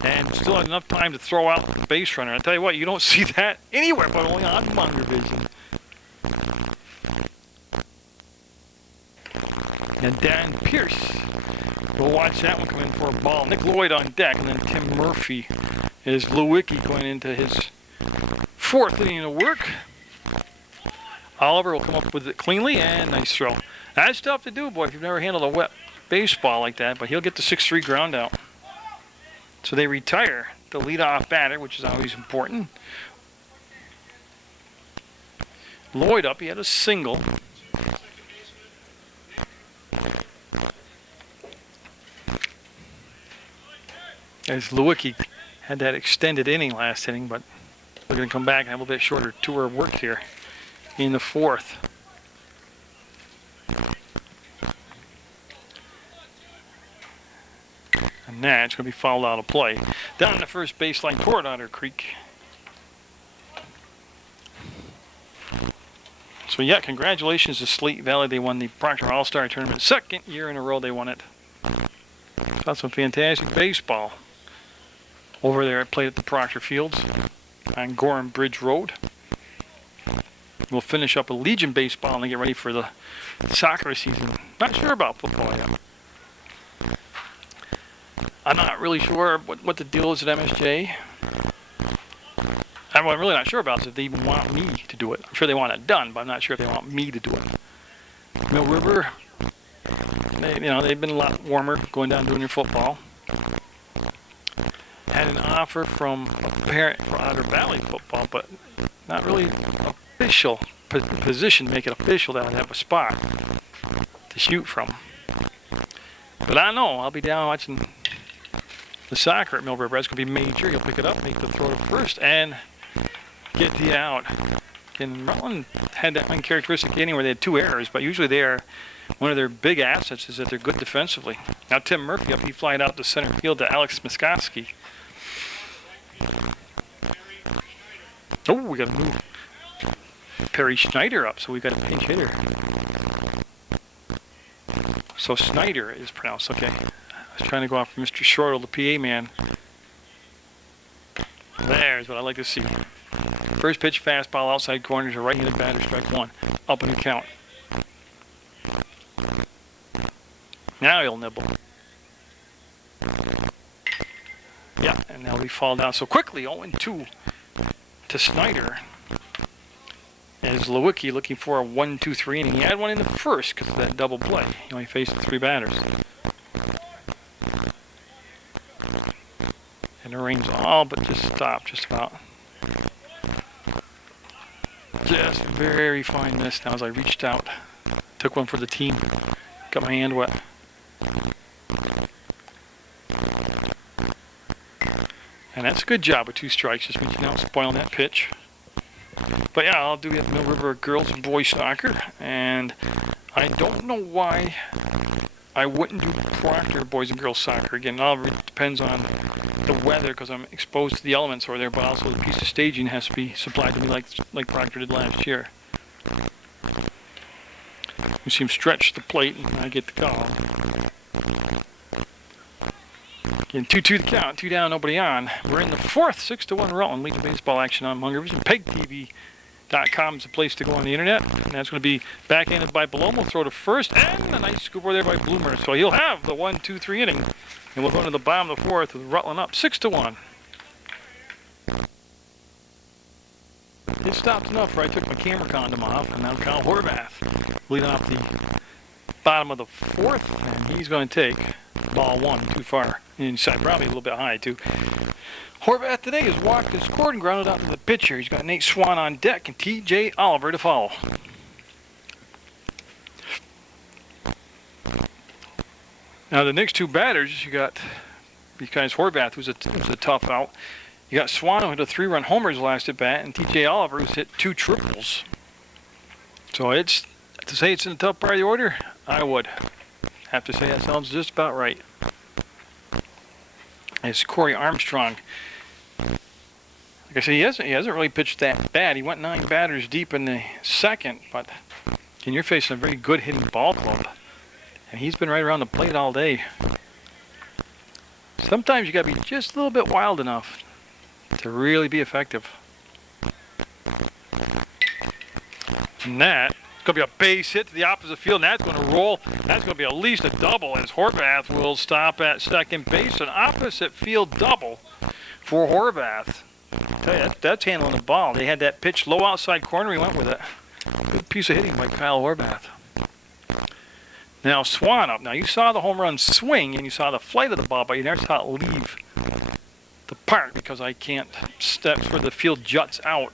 and still had enough time to throw out the base runner. I'll tell you what, you don't see that anywhere but only on Munger vision. And Dan Pierce will watch that one come in for a ball. Nick Lloyd on deck, and then Tim Murphy is Lewicki going into his 4th inning of work. Oliver will come up with it cleanly, and nice throw. That's tough to do, boy, if you've never handled a wet baseball like that, but he'll get the 6-3 ground out. So they retire the leadoff batter, which is always important. Lloyd up, he had a single. As Lewicki had that extended inning last inning, but we're going to come back and have a little bit shorter tour of work here in the 4th. And that's going to be fouled out of play. Down the first baseline toward Otter Creek. So yeah, congratulations to Slate Valley. They won the Proctor All-Star Tournament. 2nd year in a row they won it. Got some fantastic baseball over there. I played at the Proctor Fields on Gorham Bridge Road. We'll finish up with Legion baseball and get ready for the soccer season. Not sure about football yet. I'm not really sure what the deal is at MSJ. I'm really not sure about is if they even want me to do it. I'm sure they want it done, but I'm not sure if they want me to do it. Mill River, they've been a lot warmer going down doing your football. Had an offer from a parent for Otter Valley football, but not really official position to make it official that would have a spot. to shoot from. But I don't know. I'll be down watching the soccer at Mill River. That's going to be major. He'll pick it up, make the throw to first, and get the out. And Rutland had that uncharacteristic inning where they had 2 errors, but usually they are one of their big assets is that they're good defensively. Now Tim Murphy up, he flied out to center field to Alex Miskoski. Oh, we got to move Perry Schneider up, so we got a pinch hitter. So Snyder is pronounced, okay. I was trying to go off Mr. Shortle, the PA man. There's what I like to see. First pitch fastball outside corner to right-handed batter, strike 1. Up in the count. Now he'll nibble. Yeah, and now we fall down so quickly. 0-2 to Snyder. As Lewicki looking for a 1-2-3 inning. He had one in the first because of that double play. He only faced 3 batters. And the rain's all but just stopped, just about. Just very fine mist now as I reached out. Took one for the team. Got my hand wet. And that's a good job with 2 strikes. Just means you're not spoiling that pitch. But yeah, I'll do it at Mill River girls and boys soccer. And I don't know why I wouldn't do Proctor boys and girls soccer. Again, it all depends on the weather because I'm exposed to the elements over there. But also the piece of staging has to be supplied to me like Proctor did last year. You see him stretch the plate and I get the call. Again, 2-2 the count, 2 down, nobody on. We're in the 4th, 6-1 Rutland. Lead the baseball action on Munger. PEGTV.com is the place to go on the internet. And that's going to be backhanded by Palomo. Throw to first, and a nice scoop over there by Bloomer. So he'll have the 1-2-3 inning. And we'll go into the bottom of the 4th with Rutland up 6-1. It stopped enough where I took my camera condom off, and now Kyle Horvath lead off the bottom of the 4th, and he's going to take ball 1 too far. Inside, probably a little bit high, too. Horvath today has walked and scored and grounded out to the pitcher. He's got Nate Swan on deck and T.J. Oliver to follow. Now, the next 2 batters, you got, besides Horvath, who's a tough out, you got Swan, who hit a 3-run homer his last at bat, and T.J. Oliver, who's hit 2 triples. So it's, to say it's in the top part of the order, I would have to say that sounds just about right. As Corey Armstrong, like I said, he hasn't really pitched that bad. He went 9 batters deep in the 2nd, but you're facing a very good hitting ball club, and he's been right around the plate all day. Sometimes you got to be just a little bit wild enough to really be effective. And that going to be a base hit to the opposite field, and that's going to roll. That's going to be at least a double as Horvath will stop at second base. An opposite field double for Horvath. I tell you, that's handling the ball. They had that pitch low outside corner. He went with it. Good piece of hitting by Kyle Horvath. Now Swan up. Now you saw the home run swing and you saw the flight of the ball, but you never saw it leave the park because I can't step where the field juts out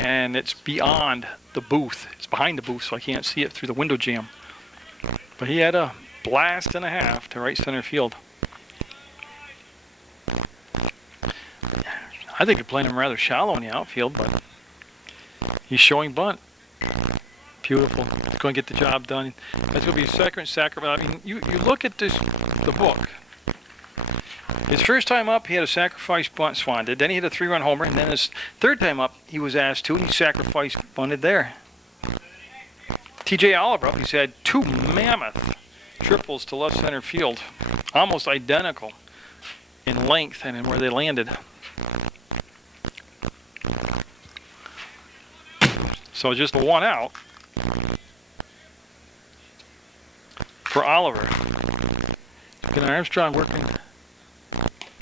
and it's beyond the booth. It's behind the booth, so I can't see it through the window jamb. But he had a blast and a half to right center field. I think they're playing him rather shallow in the outfield, but he's showing bunt. Beautiful. He's going to get the job done. That's going to be his second sacrifice. I mean, you look at the book. His first time up, he had a sacrifice bunt, Swan did. Then he hit a 3-run homer, and then his third time up, he was asked to, and he sacrificed bunted there. T.J. Oliver up, he's had 2 mammoth triples to left center field, almost identical in length and in where they landed. So just a 1 out for Oliver. Again, Armstrong working.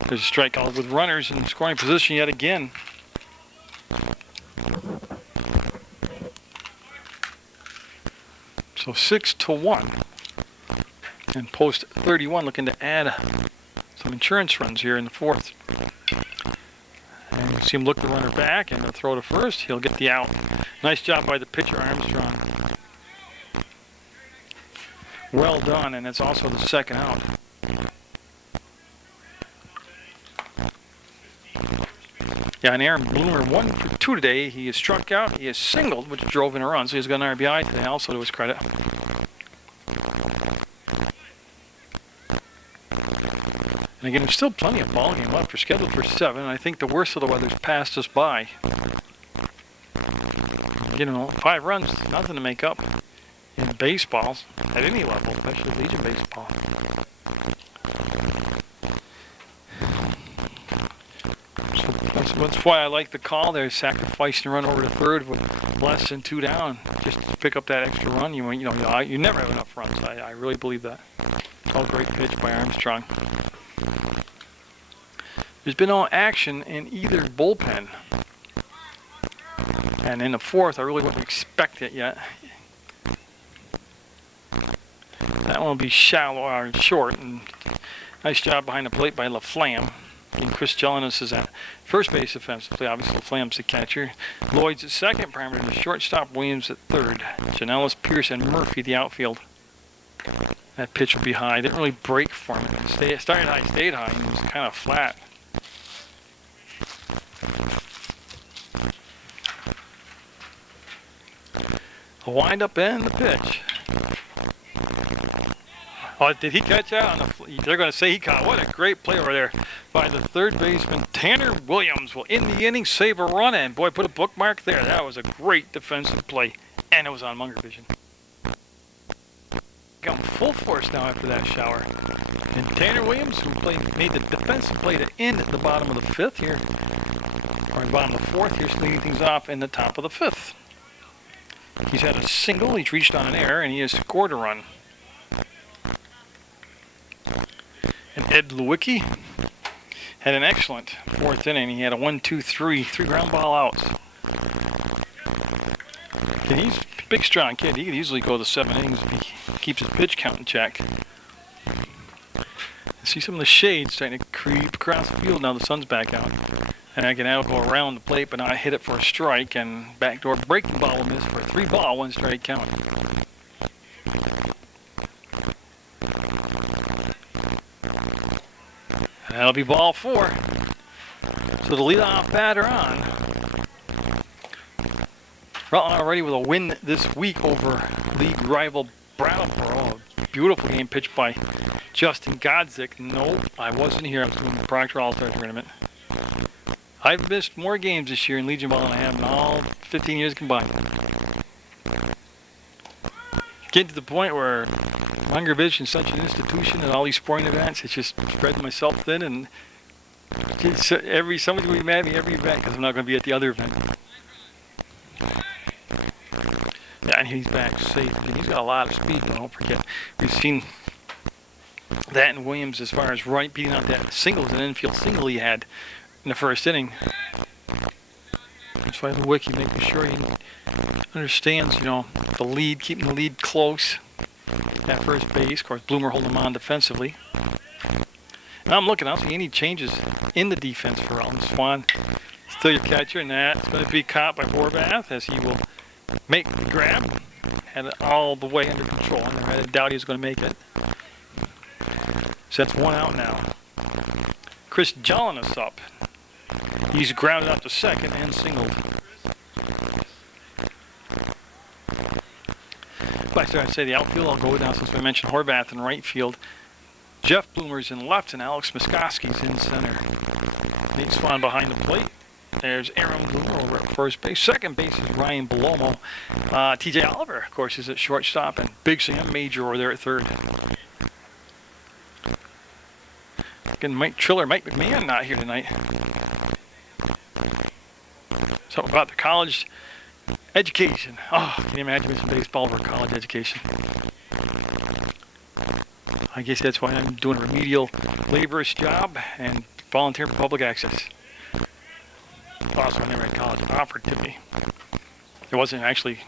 There's a strikeout with runners in scoring position yet again. So 6-1. And post 31 looking to add some insurance runs here in the 4th. And you see him look the runner back and throw to first. He'll get the out. Nice job by the pitcher, Armstrong. Well done, and it's also the second out. Yeah, and Aaron Bloomer 1 for 2 today. He is struck out. He is singled, which drove in a run, so he's got an RBI today, also to his credit. And again, there's still plenty of ball game left. We're scheduled for 7. I think the worst of the weather's passed us by. 5 runs, nothing to make up in baseball at any level, especially Legion baseball. So that's why I like the call there, sacrificing a run over to third with less than 2 down, just to pick up that extra run. You never have enough runs. I really believe that. It's all a great pitch by Armstrong. There's been no action in either bullpen. And in the fourth, I really wouldn't expect it yet. That one will be shallow or short. And nice job behind the plate by LaFlamme. And Chris Jelinas is at first base offensively. Obviously, LaFlamme's the catcher. Lloyd's at second. Parameter the shortstop. Williams at third. Janellis, Pierce, and Murphy the outfield. That pitch will be high. Didn't really break for him. It started high, stayed high, and it was kind of flat. A wind-up and the pitch. Oh, did he catch out? They're going to say he caught. What a great play over there by the third baseman. Tanner Williams will end the inning, save a run, and boy, put a bookmark there. That was a great defensive play, and it was on Munger vision. Got full force now after that shower. And Tanner Williams, who made the defensive play to end at the bottom of the fifth here, or the bottom of the fourth, here's leading things off in the top of the fifth. He's had a single, he's reached on an error, and he has scored a run. And Ed Lewicki had an excellent fourth inning. He had a 1-2-3, 3 ground ball outs. And he's a big, strong kid. He could easily go the 7 innings if he keeps his pitch count in check. See some of the shades starting to creep across the field now the sun's back out. And I can now go around the plate, but now I hit it for a strike, and backdoor breaking ball will miss for a 3-ball, 1 strike count. That'll be ball 4. So the leadoff batter on. Rutland already with a win this week over league rival Brattleboro. A beautiful game pitched by Justin Godzik. Nope, I wasn't here. I was doing the Proctor All-Star Tournament. I've missed more games this year in Legion Ball than I have in all 15 years combined. Getting to the point where Munger Vision is such an institution at all these sporting events, it's just spread myself thin, and somebody will be mad at me every event because I'm not going to be at the other event. Yeah, and he's back safe. He's got a lot of speed, don't forget. We've seen that in Williams as far as beating out that singles and infield single he had in the first inning. That's why the wiki making sure he understands, the lead, keeping the lead close at first base. Of course, Bloomer holding him on defensively. Now I'm looking, I don't see any changes in the defense for Rutland. Swan, still your catcher, and that's going to be caught by Horvath as he will make the grab. Had it all the way under control. I had a doubt he was going to make it. So that's 1 out now. Chris Jelinas up. He's grounded out to second and singled. If I started to say the outfield, I'll go down since we mentioned Horvath in right field. Jeff Bloomer's in left and Alex Muskowski's in center. Nate Swan behind the plate. There's Aaron Bloomer over at first base. Second base is Ryan Belomo. TJ Oliver, of course, is at shortstop, and Big Sam Major over there at third. Again, Mike McMahon not here tonight. Something about the college education. Oh, can you imagine missing baseball over college education? I guess that's why I'm doing a remedial laborist job and volunteering for public access. Also, I never had college offered to me. It wasn't actually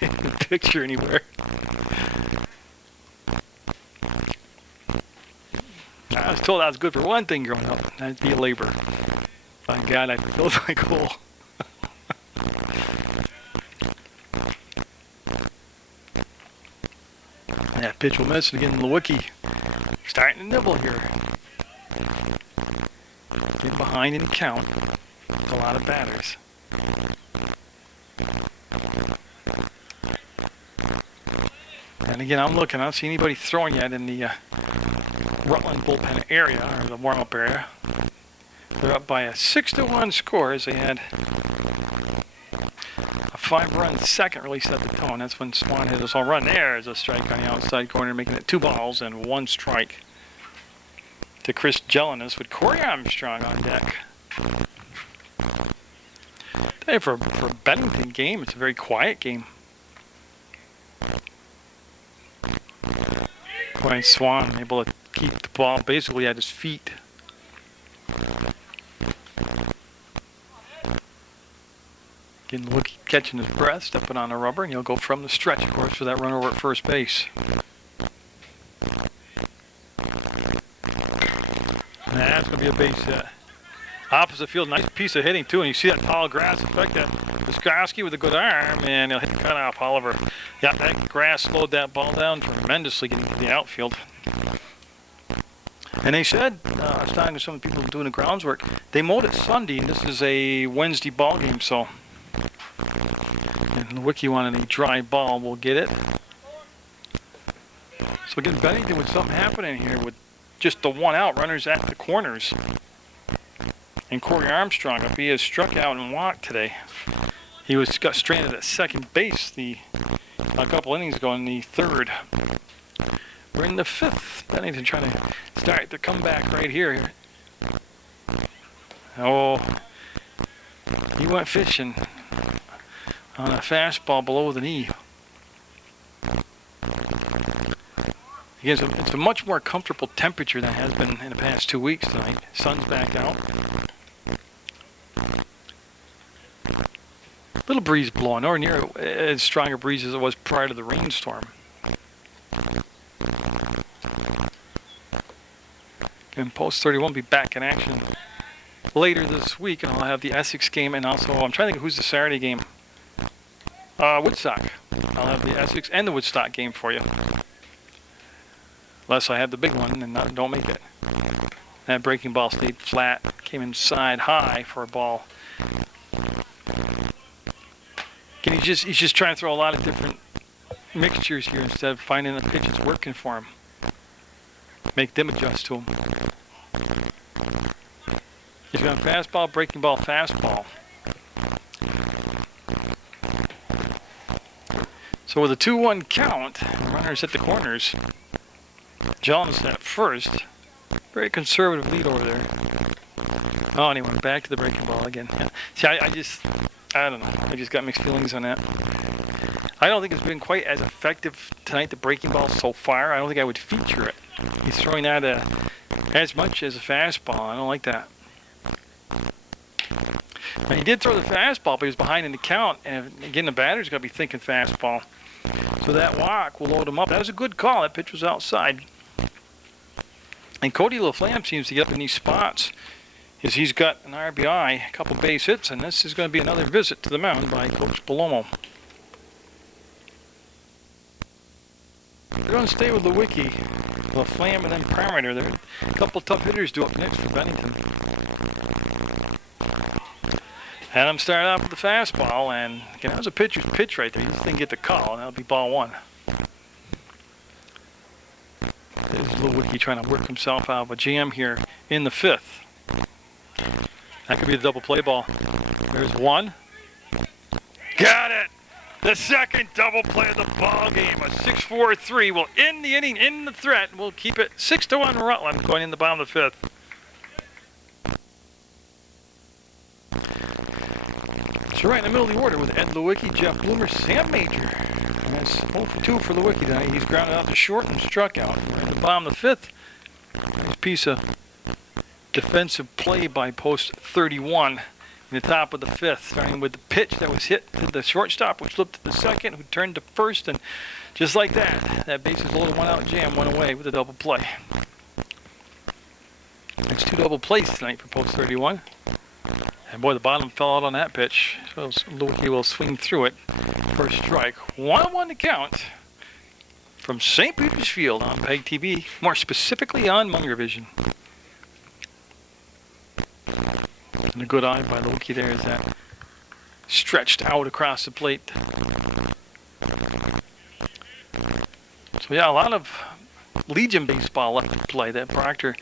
in the picture anywhere. I was told I was good for one thing growing up, that'd be a laborer. By God, I fulfilled my goal. That Pitch will miss, and again, Lewicki starting to nibble here. Get behind in count. There's a lot of batters. And again, I'm looking. I don't see anybody throwing yet in the Rutland bullpen area, or the warm-up area. They're up by a 6-1 score as they had a 5-run second really set the tone. That's when Swan hit us all run. There's a strike on the outside corner, making it 2 balls and 1 strike to Chris Jelinas with Corey Armstrong on deck. Hey, for a Bennington game, it's a very quiet game. Brian Swan able to keep the ball basically at his feet. Again, Lewicki catching his breath, stepping on the rubber, and he'll go from the stretch, of course, for that run over at first base. That's going to be a base hit. Opposite field, nice piece of hitting, too, and you see that tall grass effect that Wiskowski with a good arm, and he'll hit the cutoff. Oliver, yeah, that grass slowed that ball down tremendously getting to the outfield. And they said, I was talking to some people doing the grounds work, they mowed it Sunday, and this is a Wednesday ball game, so and Lewicki wanted a dry ball, we'll get it. So again, Bennington with something happening here with just the 1 out, runners at the corners. And Corey Armstrong, if he has struck out and walked today, he got stranded at second base a couple innings ago in the 3rd. We're in the 5th. Bennington trying to start the comeback right here. Oh, he went fishing on a fastball below the knee. Again, it's a much more comfortable temperature than it has been in the past 2 weeks tonight. Sun's back out. Little breeze blowing, nowhere near as strong a breeze as it was prior to the rainstorm. And Post 31 will be back in action later this week, and I'll have the Essex game, and also I'm trying to think of who's the Saturday game. Woodstock. I'll have the Essex and the Woodstock game for you. Unless I have the big one and don't make it. That breaking ball stayed flat, came inside high for a ball. Again, he's just trying to throw a lot of different mixtures here instead of finding a pitch that's working for him. Make them adjust to him. He's got a fastball, breaking ball, fastball. So with a 2-1 count, runners at the corners. Jones at first. Very conservative lead over there. Oh, and he went back to the breaking ball again. Yeah. See, I don't know. I just got mixed feelings on that. I don't think it's been quite as effective tonight, the breaking ball so far. I don't think I would feature it. He's throwing that as much as a fastball. I don't like that. And he did throw the fastball, but he was behind in the count. And again, the batter's got to be thinking fastball. So that walk will load him up. That was a good call. That pitch was outside. And Cody LaFlamme seems to get up in these spots as he's got an RBI, a couple base hits, and this is going to be another visit to the mound by Coach Palomo. They're going to stay with Lewicki, LaFlamme, and then Parmenter. There are a couple tough hitters due up next for Bennington. Adam started off with the fastball, and again, that was a pitcher's pitch right there. He just didn't get the call, and that'll be ball 1. There's Lewicki trying to work himself out of a jam here in the 5th. That could be the double play ball. There's 1. Got it! The second double play of the ball game. A 6-4-3 will end the inning in the threat. We'll keep it 6-1 Rutland going in the bottom of the 5th. So right in the middle of the order with Ed Lewicki, Jeff Bloomer, Sam Major. And that's 0 for 2 for Lewicki tonight. He's grounded out to short and struck out. Right in the bottom of the 5th. Nice piece of defensive play by Post 31 in the top of the 5th, starting with the pitch that was hit to the shortstop, which flipped to the second, who turned to first, and just like that bases loaded 1-out jam went away with a double play. There's 2 double plays tonight for Post 31. And boy, the bottom fell out on that pitch. So Lewicki will swing through it for a strike. 1-1 to count from St. Peter's Field on PEGTV, more specifically on Munger Vision. And a good eye by Loki there is that stretched out across the plate. So yeah, a lot of Legion baseball left to play. That Proctor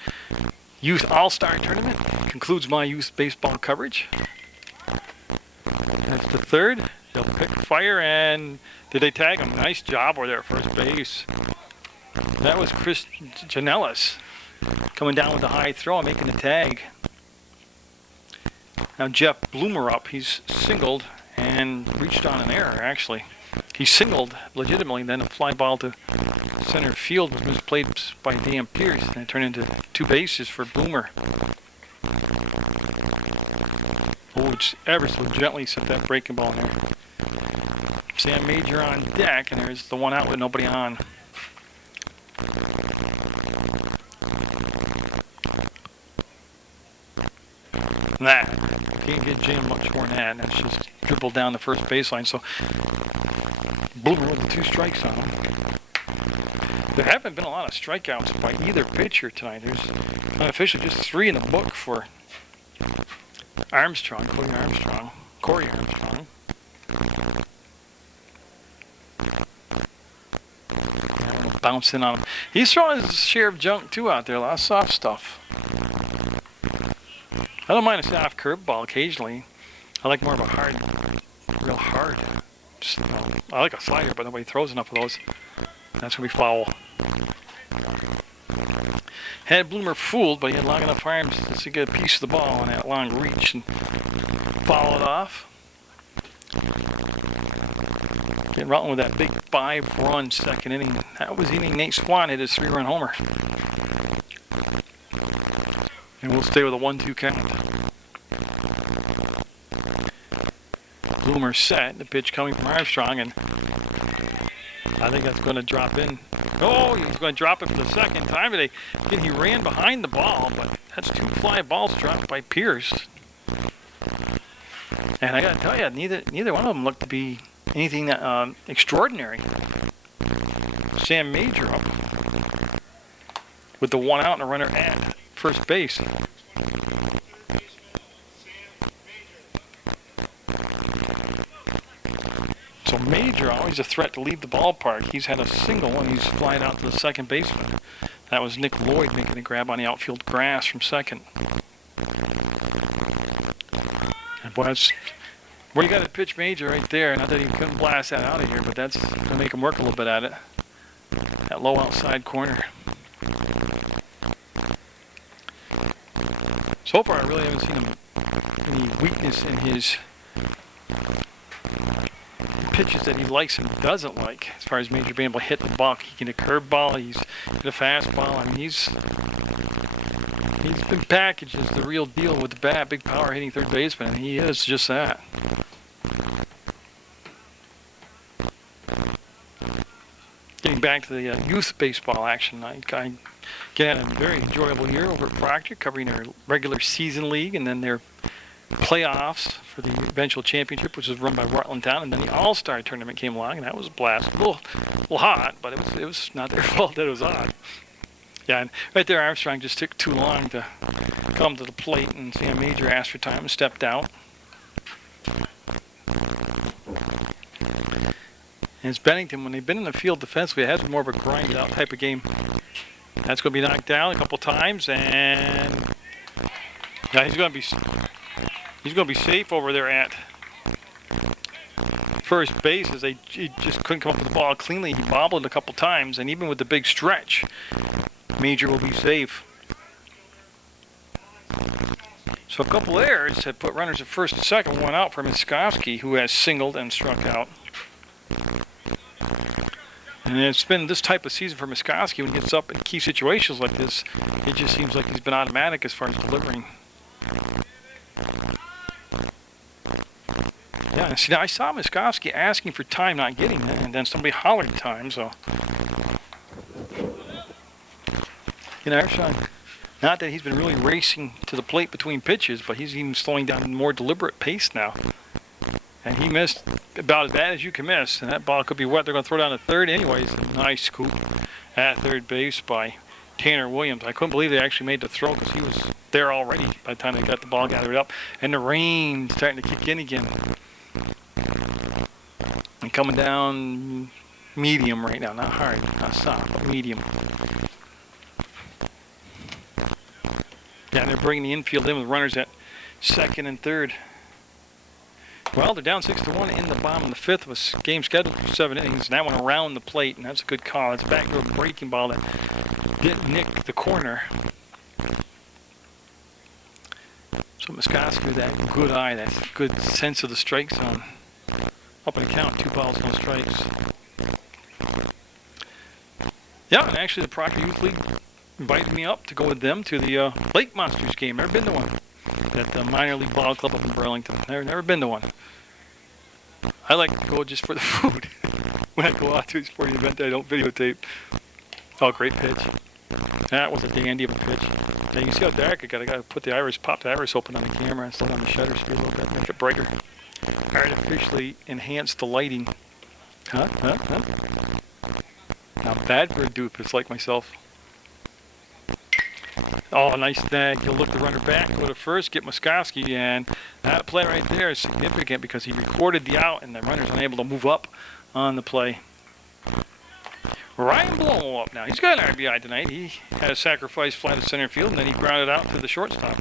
Youth All-Star Tournament concludes my youth baseball coverage. That's the third. They'll pick fire, and did they tag him? Nice job over there at first base. That was Chris Janellis coming down with a high throw and making the tag. Now Jeff Bloomer up. He's singled and reached on an error, actually. He singled legitimately, then a fly ball to center field was played by Dan Pierce, and it turned into 2 bases for Bloomer. Oh, it's ever so gently set that breaking ball in there. Sam Major on deck, and there's the one out with nobody on. Nah, can't get jammed much more than that. That's just dribbled down the first baseline. So Bloomer with 2 strikes on him. There haven't been a lot of strikeouts by either pitcher tonight. There's unofficially just 3 in the book for Armstrong, Corey Armstrong. Bouncing on him. He's throwing his share of junk too out there. A lot of soft stuff. I don't mind a soft curveball occasionally. I like more of a hard, real hard. Just, I like a slider, but nobody throws enough of those. That's going to be foul. Had Bloomer fooled, but he had long enough arms to get a piece of the ball on that long reach and foul it off. Getting rolling with that big 5-run second inning. That was the inning Nate Swan hit his 3-run homer. And we'll stay with a 1-2 count. Bloomer set. The pitch coming from Armstrong, and I think that's going to drop in. Oh, he's going to drop it for the second time today. Again, he ran behind the ball, but that's 2 fly balls dropped by Pierce. And I got to tell you, neither one of them looked to be anything that, extraordinary. Sam Major up with the 1 out and a runner at first base. So Major, always a threat to leave the ballpark. He's had a single and he's flying out to the second baseman. That was Nick Lloyd making a grab on the outfield grass from second. And boy, that's where you got to pitch Major right there. Not that he couldn't blast that out of here, but that's going to make him work a little bit at it. That low outside corner. So far, I really haven't seen him any weakness in his pitches that he likes and doesn't like. As far as Major being able to hit the ball, he can hit a curveball, he's hit a fastball. I mean, he's been packaged as the real deal with the bat, big power hitting third baseman, and he is just that. Getting back to the youth baseball action, I had a very enjoyable year over at Proctor, covering their regular season league and then their playoffs for the eventual championship, which was run by Rutland Town, and then the All-Star tournament came along, and that was a blast. A little hot, but it was not their fault that it was hot. Yeah, and right there, Armstrong just took too long to come to the plate, and Sam Major asked for time and stepped out. And it's Bennington, when they've been in the field defensively, it has been more of a grind-out type of game. That's going to be knocked down a couple times, and yeah, he's going to be safe over there at first base, as he just couldn't come up with the ball cleanly. He bobbled a couple times, and even with the big stretch, Major will be safe. So a couple errors had put runners at first and second, 1 out for Miskovsky, who has singled and struck out. And it's been this type of season for Miskovsky. When he gets up in key situations like this, it just seems like he's been automatic as far as delivering. Yeah, see, now I saw Miskovsky asking for time, not getting it, and then somebody hollered time, so. You know, not that he's been really racing to the plate between pitches, but he's even slowing down a more deliberate pace now. And he missed about as bad as you can miss, and that ball could be wet. They're going to throw down to third anyways. Nice scoop at third base by Tanner Williams. I couldn't believe they actually made the throw because he was there already by the time they got the ball gathered up. And the rain starting to kick in again. And coming down medium right now. Not hard, not soft, but medium. Yeah, and they're bringing the infield in with runners at second and third. Well, they're down 6-1 in the bottom of the fifth with game scheduled for 7 innings. And that one around the plate, and that's a good call. It's back to a breaking ball that didn't nick the corner. So Muskoski with that good eye, that good sense of the strike zone. Up in the count, 2 balls, no strikes. Yeah, and actually the Proctor Youth League invited me up to go with them to the Lake Monsters game. Never been to one. At the minor league ball club up in Burlington. Never been to one. I like to go just for the food. When I go out to a sporting event that I don't videotape. Oh, great pitch. That was a dandy of a pitch. Now you can see how dark it got. I got to put the iris, pop the iris open on the camera and slow down the shutter speed a little bit, make it brighter. Artificially enhance the lighting. Huh? Not bad for a doofus like myself. Oh, nice snag. He'll look the runner back, go to first, get Muskoski, and that play right there is significant because he recorded the out and the runner's unable to move up on the play. Ryan Blomo up now. He's got an RBI tonight. He had a sacrifice fly to center field, and then he grounded out to the shortstop.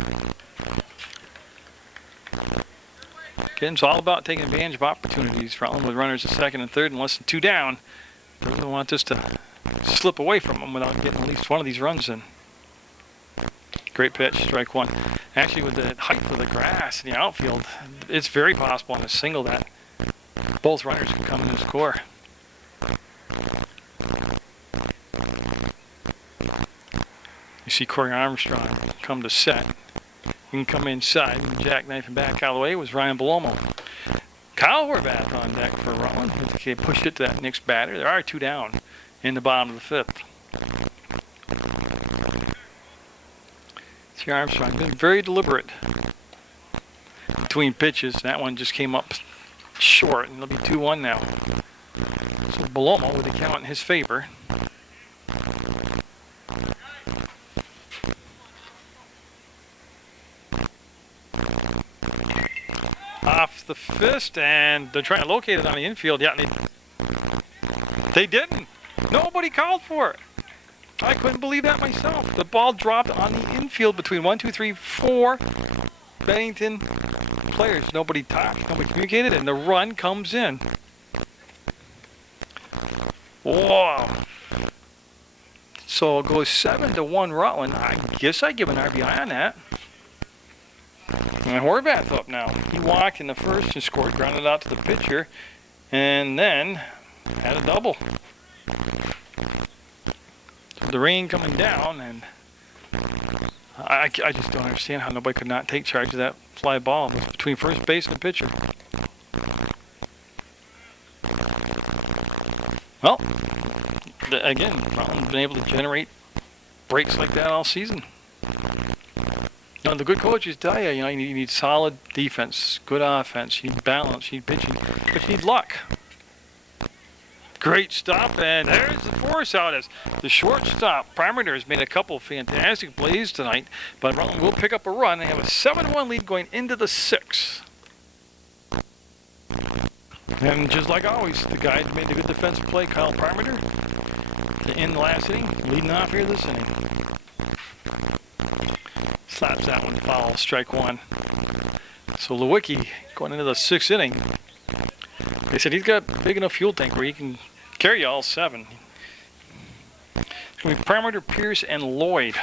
Again, it's all about taking advantage of opportunities. Rutland with runners at second and third and less than 2 down. They don't want this to slip away from them without getting at least one of these runs in. Great pitch, strike one. Actually, with the height of the grass in the outfield, it's very possible on a single that both runners can come in and score. You see Corey Armstrong come to set. He can come inside and jackknife him back out of the way was Ryan Blomo. Kyle Horvath on deck for Rutland. They pushed it to that next batter. There are 2 down in the bottom of the fifth. See Armstrong been very deliberate between pitches. That one just came up short, and it'll be 2-1 now. So Blomo with the count in his favor. Off the fist, and they're trying to locate it on the infield. Yeah, they didn't. Nobody called for it. I couldn't believe that myself. The ball dropped on the infield between 1, 2, 3, 4 Bennington players. Nobody talked, nobody communicated, and the run comes in. Wow. So it goes 7-1 Rutland. I guess I give an RBI on that. And Horvath up now. He walked in the first and scored, grounded out to the pitcher, and then had a double. So the rain coming down, and I just don't understand how nobody could not take charge of that fly ball between first base and the pitcher. Well, again, Rutland's been able to generate breaks like that all season. You know, the good coaches tell you, you need solid defense, good offense, you need balance, you need pitching, but you need luck. Great stop, and there's the force out as the shortstop. Parmenter has made a couple of fantastic plays tonight, but Rutland will pick up a run. They have a 7-1 lead going into the 6th. And just like always, the guy that made the good defensive play, Kyle Parmenter, to end the last inning, leading off here this inning. Slaps that one foul, strike one. So Lewicki going into the 6th inning. They said he's got a big enough fuel tank where he can carry all 7. It's going to be Parmenter, Pierce, and Lloyd.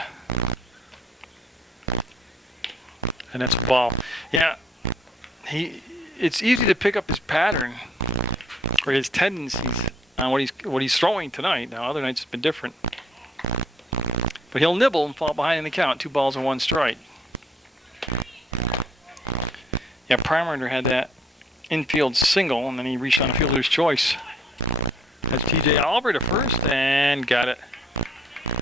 And that's a ball. Yeah, it's easy to pick up his pattern or his tendencies on what he's throwing tonight. Now, other nights it's been different. But he'll nibble and fall behind in the count. 2 balls and 1 strike. Yeah, Parmenter had that infield single, and then he reached on a fielder's choice. That's TJ Oliver to first, and got it.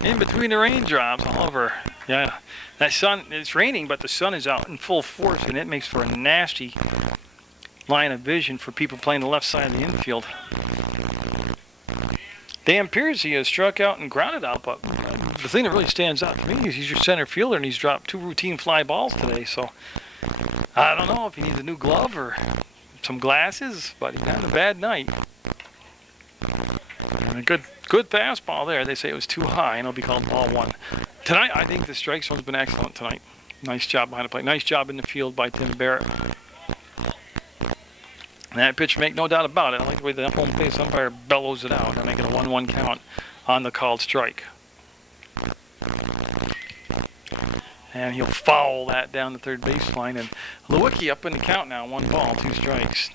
In between the raindrops, Oliver. Yeah, that sun, it's raining, but the sun is out in full force, and it makes for a nasty line of vision for people playing the left side of the infield. Dan Piercy has struck out and grounded out, but the thing that really stands out to me is he's your center fielder, and he's dropped 2 routine fly balls today. So I don't know if he needs a new glove or some glasses, but he's having a bad night. And a good fastball there. They say it was too high, and it'll be called ball 1. Tonight, I think the strike zone's been excellent tonight. Nice job behind the plate. Nice job in the field by Tim Barrett. And that pitch, make no doubt about it. I like the way the home base umpire bellows it out and make it a 1-1 count on the called strike. And he'll foul that down the third baseline. And Lewicki up in the count now. 1 ball, 2 strikes.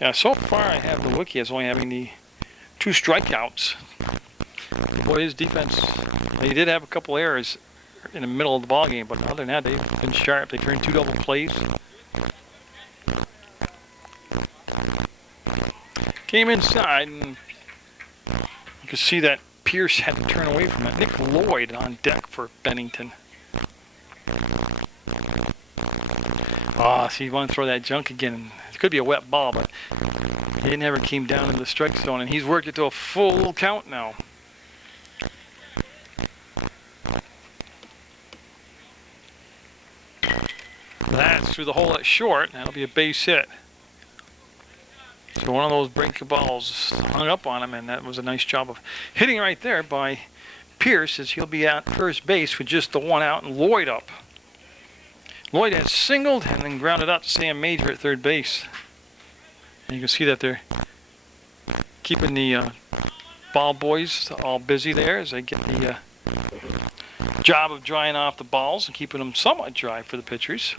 Yeah, so far I have Lewicki as only having the 2 strikeouts. Boy, his defense, they did have a couple errors in the middle of the ball game, but other than that, they've been sharp. They turned 2 double plays. Came inside, and you can see that Pierce had to turn away from it. Nick Lloyd on deck for Bennington. So you want to throw that junk again. It could be a wet ball, but it never came down into the strike zone, and he's worked it to a full count now. That's through the hole at short. That'll be a base hit. So one of those breaking balls hung up on him, and that was a nice job of hitting right there by Pierce, as he'll be at first base with just the 1 out and Lloyd up. Lloyd has singled and then grounded out to Sam Major at third base. And you can see that they're keeping the ball boys all busy there as they get the job of drying off the balls and keeping them somewhat dry for the pitchers.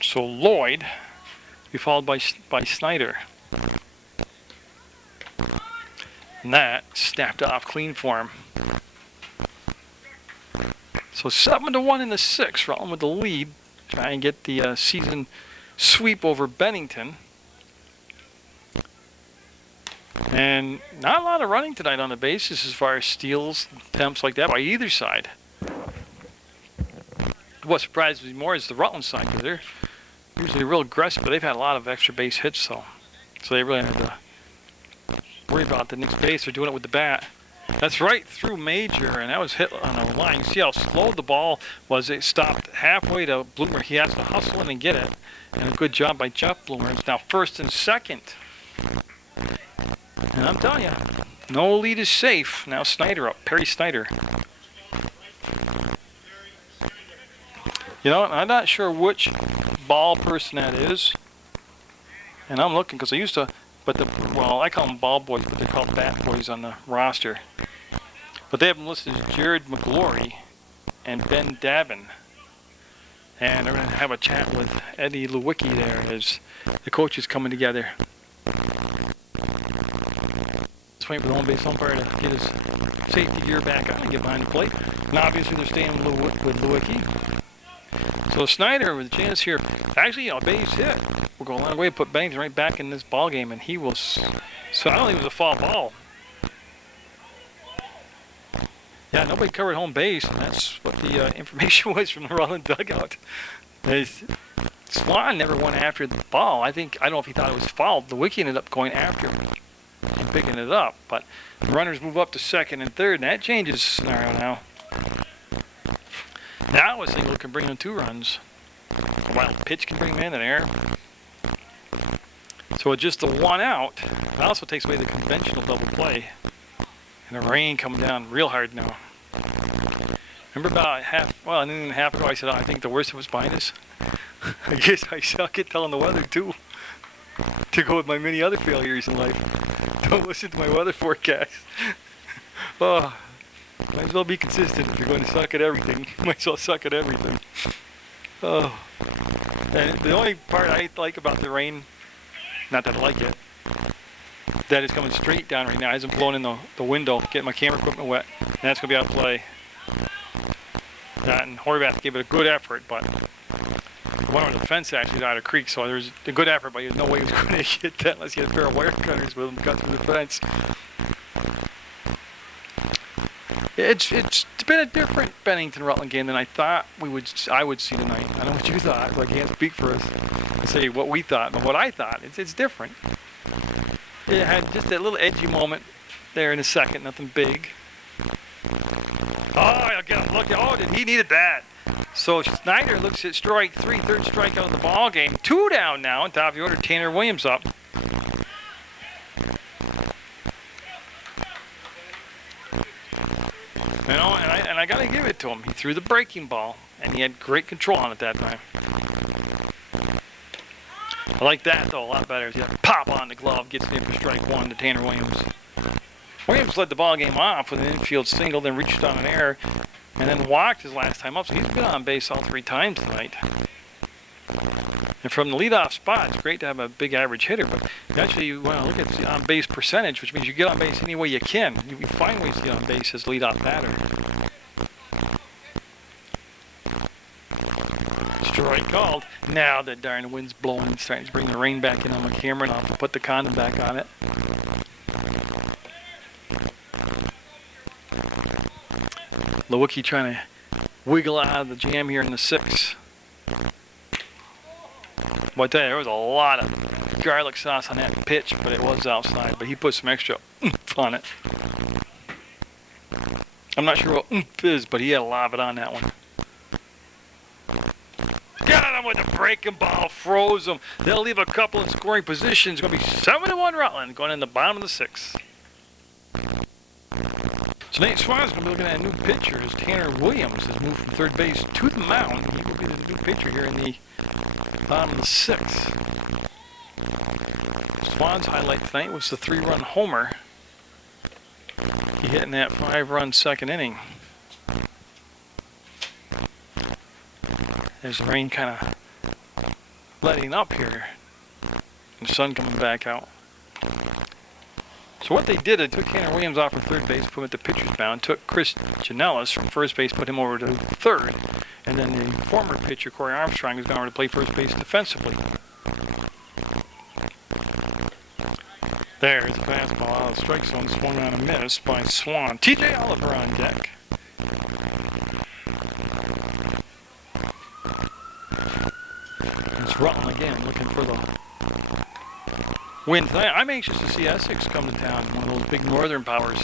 So Lloyd will be followed by Snyder. And that snapped off clean for him. So 7-1 in the 6th. Rutland with the lead. Try and get the season sweep over Bennington. And not a lot of running tonight on the bases as far as steals, attempts like that by either side. What surprises me more is the Rutland side, because they're usually real aggressive, but they've had a lot of extra base hits, so they really have to worry about the next base. They're doing it with the bat. That's right through Major, and that was hit on a line. You see how slow the ball was. It stopped halfway to Bloomer. He has to hustle in and get it, and a good job by Jeff Bloomer. It's now first and second. And I'm telling you, no lead is safe. Now Snyder up, Perry Snyder. You know, I'm not sure which ball person that is. And I'm looking, because I used to, I call them ball boys, but they're called bat boys on the roster. But they have them listed as Jared McGlory and Ben Davin. And they're going to have a chat with Eddie Lewicki there as the coaches coming together. Just waiting for the home base umpire to get his safety gear back on and get behind the plate. And obviously they're staying with Lewicki. So Snyder with a chance here. Actually, a base hit. We'll go a long way to put Bennington right back in this ball game, and he was. So I don't think it was a foul ball. Yeah, nobody covered home base, and that's what the information was from the Rutland dugout. Swan never went after the ball. I don't know if he thought it was fouled. The wiki ended up going after him and picking it up, but the runners move up to second and third, and that changes the scenario now. Now a single can bring in 2 runs. A wild pitch can bring him in, an error. So with just the 1 out, it also takes away the conventional double play. And the rain coming down real hard now. Remember about an inning and a half ago, I said, I think the worst was behind us. I guess I suck at telling the weather too. To go with my many other failures in life. Don't listen to my weather forecast. Might as well be consistent. If you're going to suck at everything, you might as well suck at everything. And the only part I like about the rain, not that I like it, that is coming straight down right now. It hasn't blown in the window, getting my camera equipment wet. And that's going to be out of play. And Horvath gave it a good effort, but one on the fence actually out of creek, so there's a good effort, but there's no way he was going to hit that unless he had a pair of wire cutters with him to cut through the fence. It's been a different Bennington-Rutland game than I thought I would see tonight. I don't know what you thought, but I can't speak for us and say what we thought, but what I thought. It's different. It had just that little edgy moment there in the second, nothing big. Oh, look! Oh, he needed that. So Snyder looks at strike three, third strikeout of the ball game. 2 down now, on top of the order. Tanner Williams up. You know, and I got to give it to him. He threw the breaking ball, and he had great control on it that time. I like that, though, a lot better. He pop on the glove, gets in for strike 1 to Tanner Williams. Williams led the ball game off with an infield single, then reached on an error, and then walked his last time up. So he's been on base all 3 times tonight. And from the leadoff spot, it's great to have a big average hitter, but actually you want to look at the on-base percentage, which means you get on base any way you can. You find ways to get on base as leadoff batter. Strike called. Now the darn wind's blowing, starting to bring the rain back in on the camera, and I'll put the condom back on it. Lewicki trying to wiggle out of the jam here in the 6th. Well, I tell you, there was a lot of garlic sauce on that pitch, but it was outside. But he put some extra oomph on it. I'm not sure what oomph is, but he had a lot of it on that one. Got him with the breaking ball, froze him. They'll leave a couple in scoring positions. It's going to be 7-1 Rutland going in the bottom of the 6th. So Nate Swan's going to be looking at a new pitcher as Tanner Williams has moved from third base to the mound. He will be the new pitcher here in the bottom of the 6th. Swan's highlight tonight was the 3-run homer. He hit in that 5-run second inning. There's the rain kind of letting up here. And the sun coming back out. So what they did, they took Tanner Williams off from third base, put him at the pitcher's mound, took Chris Janellis from first base, put him over to third, and then the former pitcher, Corey Armstrong, has gone over to play first base defensively. There's a fastball out of the strike zone, swung on a miss by Swan. TJ Oliver on deck. It's Rutland again, looking for the win tonight. I'm anxious to see Essex come to town, one of those big northern powers.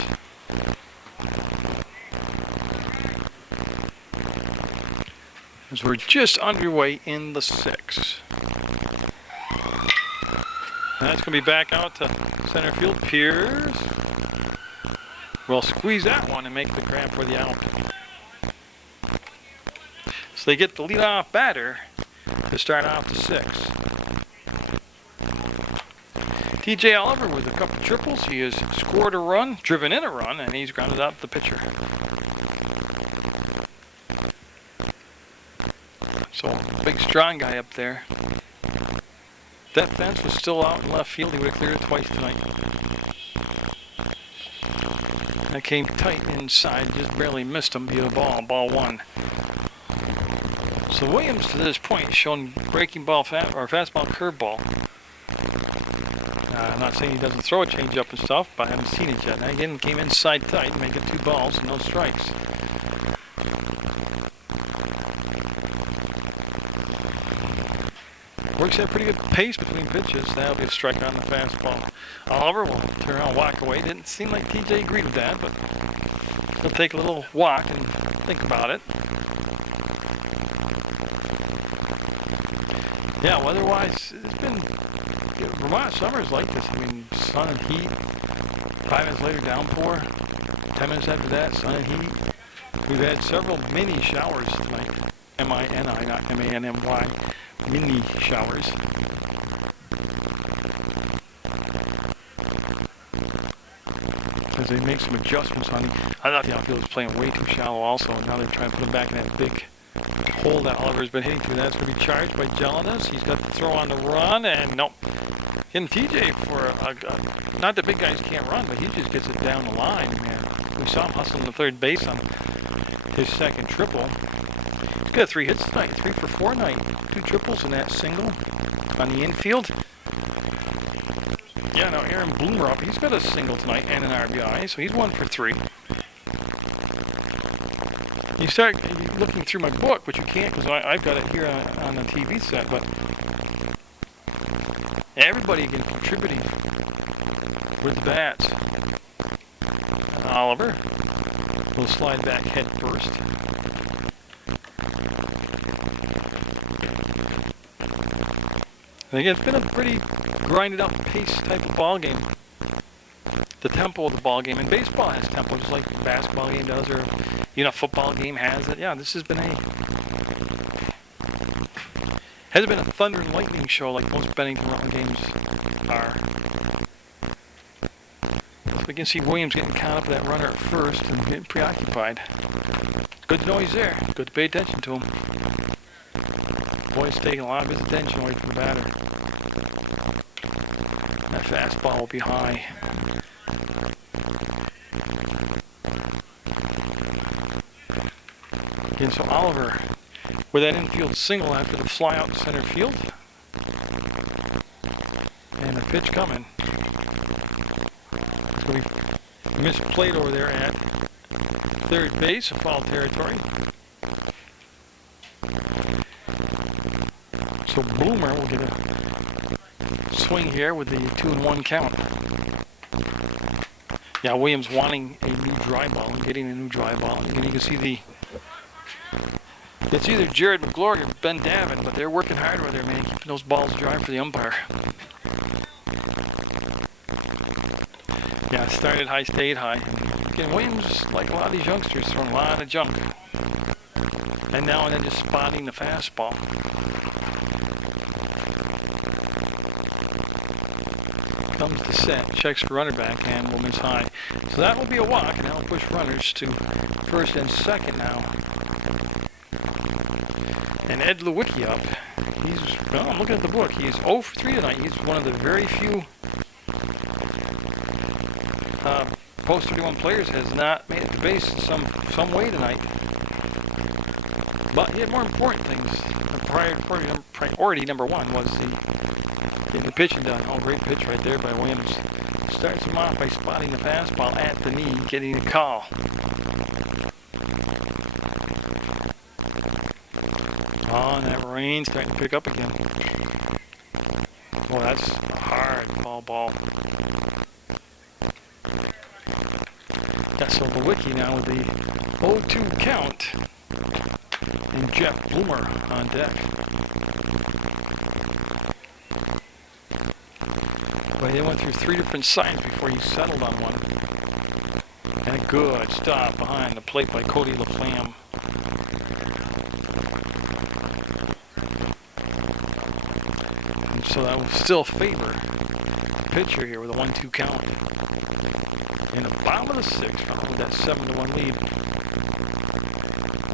As we're just underway in the 6th. That's going to be back out to center field. Pierce will squeeze that one and make the grab for the out. So they get the leadoff batter to start off the 6th. TJ Oliver with a couple triples. He has scored a run, driven in a run, and he's grounded out the pitcher. So, big strong guy up there. That fence was still out in left field. He would have cleared it twice tonight. That came tight inside, just barely missed him via the ball. Ball 1. So Williams to this point has shown breaking ball, fastball, curveball. I'm not saying he doesn't throw a changeup and stuff, but I haven't seen it yet. Now again, came inside tight, making 2 balls and no strikes. Works at a pretty good pace between pitches. That'll be a strike on the fastball. Oliver will turn around, walk away. Didn't seem like TJ agreed with that, but he'll take a little walk and think about it. Yeah, weather-wise, it's been Vermont summer's like this. I mean, sun and heat. 5 minutes later, downpour. 10 minutes after that, sun and heat. We've had several mini showers tonight. M-I-N-I, not M-A-N-M-Y. Mini showers. As they make some adjustments on the... I thought the outfield was playing way too shallow also, and now they're trying to put him back in that big hole that Oliver's been hitting to. That's going to be charged by Jelinas. He's got the throw on the run, and nope. Getting TJ for a not that big guys can't run, but he just gets it down the line. Man. We saw him hustling the third base on his second triple. He's got 3 hits tonight, 3 for 4 tonight. 2 triples in that single on the infield. Yeah, now Aaron Bloomer up. He's got a single tonight and an RBI, so he's 1 for 3. You start looking through my book, which you can't because I've got it here on the TV set, but everybody again contributing with the bats. Oliver will slide back head first. And again, it's been a pretty grinded out pace type of ball game. The tempo of the ball game, and baseball has tempo just like the basketball game does, or a football game has it. Yeah, this has been hasn't been a thunder and lightning show like most Bennington Rutland games are. We can see Williams getting caught up with that runner at first and getting preoccupied. Good noise there. Good to pay attention to him. Boy's taking a lot of his attention away from the batter. That fastball will be high. Again, so Oliver with that infield single after the fly out to center field. And the pitch coming. So we misplayed over there at third base, foul territory. So Boomer will get a swing here with the 2-1 count. Yeah, Williams wanting a new dry ball and getting a new dry ball. And you can see it's either Jared McGlory or Ben Davin, but they're working hard over there, man, keeping those balls dry for the umpire. Yeah, started high, stayed high. Again, Williams, like a lot of these youngsters, throwing a lot of junk. And now and then just spotting the fastball. Comes to set, checks for runner back, and will miss high. So that will be a walk, and that'll push runners to first and second now. And Ed Lewicki up. I'm looking at the book. He's 0 for 3 tonight. He's one of the very few post 31 players has not made it to base in some way tonight. But he had more important things. Priority number one was getting the pitching done. Oh, great pitch right there by Williams. Starts him off by spotting the fastball at the knee, getting a call. Oh, and that rain's starting to pick up again. Well, that's a hard ball. Yeah, so Lewicki now with the 0-2 count. And Jeff Boomer on deck. But he went through 3 different signs before he settled on one. And a good stop behind the plate by Cody LaFlamme. And so that will still favor the pitcher here with a 1-2 count. In the bottom of the 6th, with that 7-1 lead.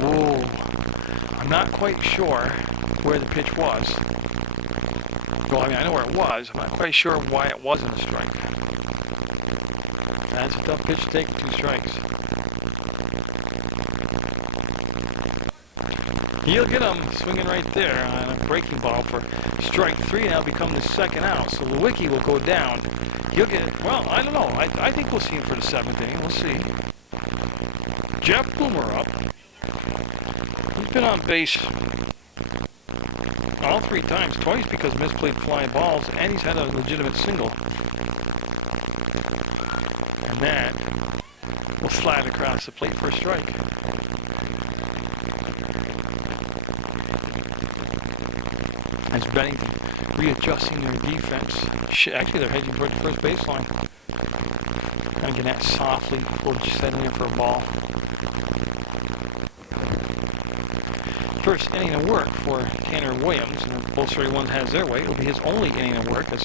Whoa. I'm not quite sure where the pitch was. Well, I mean, I know where it was. I'm not quite sure why it wasn't a strike. That's a tough pitch to take with 2 strikes. He'll get him swinging right there on a breaking ball for strike 3. Now become the second out. So Lewicki will go down. He'll get it. Well, I don't know. I think we'll see him for the 7th inning. We'll see. Jeff Boomer up. He's been on base all 3 times, twice because misplayed fly balls, and he's had a legitimate single. And that will slide across the plate for a strike. As Bennington readjusting their defense. Actually, they're heading toward the first baseline. And again, that softly will just set in there for a ball. First inning of work for Tanner Williams, and if both 31 has their way, it'll be his only inning of work, as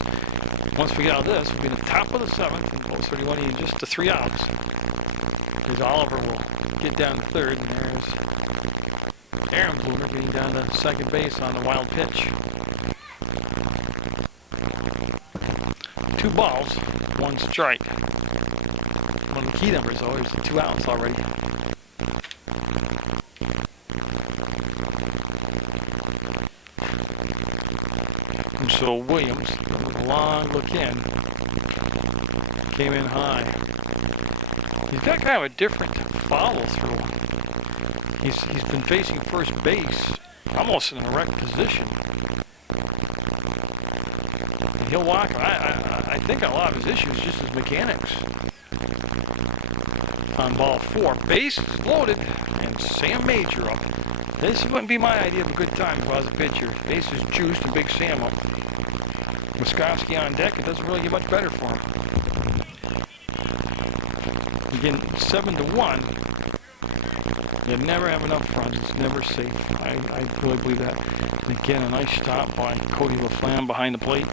once we get out of this, we'll be in the top of the 7th, and both 31 need just the 3 outs. Because Oliver will get down to 3rd, and there's Aaron Boomer getting down to second base on the wild pitch. 2 balls, 1 strike. One of the key numbers, though, is the 2 outs already. And so Williams, with a long look in, came in high. He's got kind of a different follow-through He's been facing first base almost in an erect position. He'll walk. I think a lot of his issues is just his mechanics. On ball 4, bases loaded, and Sam Major up. This wouldn't be my idea of a good time if I was a pitcher. Bases juiced and Big Sam up. Muskowski on deck. It doesn't really get much better for him. Again, 7-1. You never have enough runs. It's never safe. I really believe that. And again, a nice stop by Cody LaFlamme behind the plate.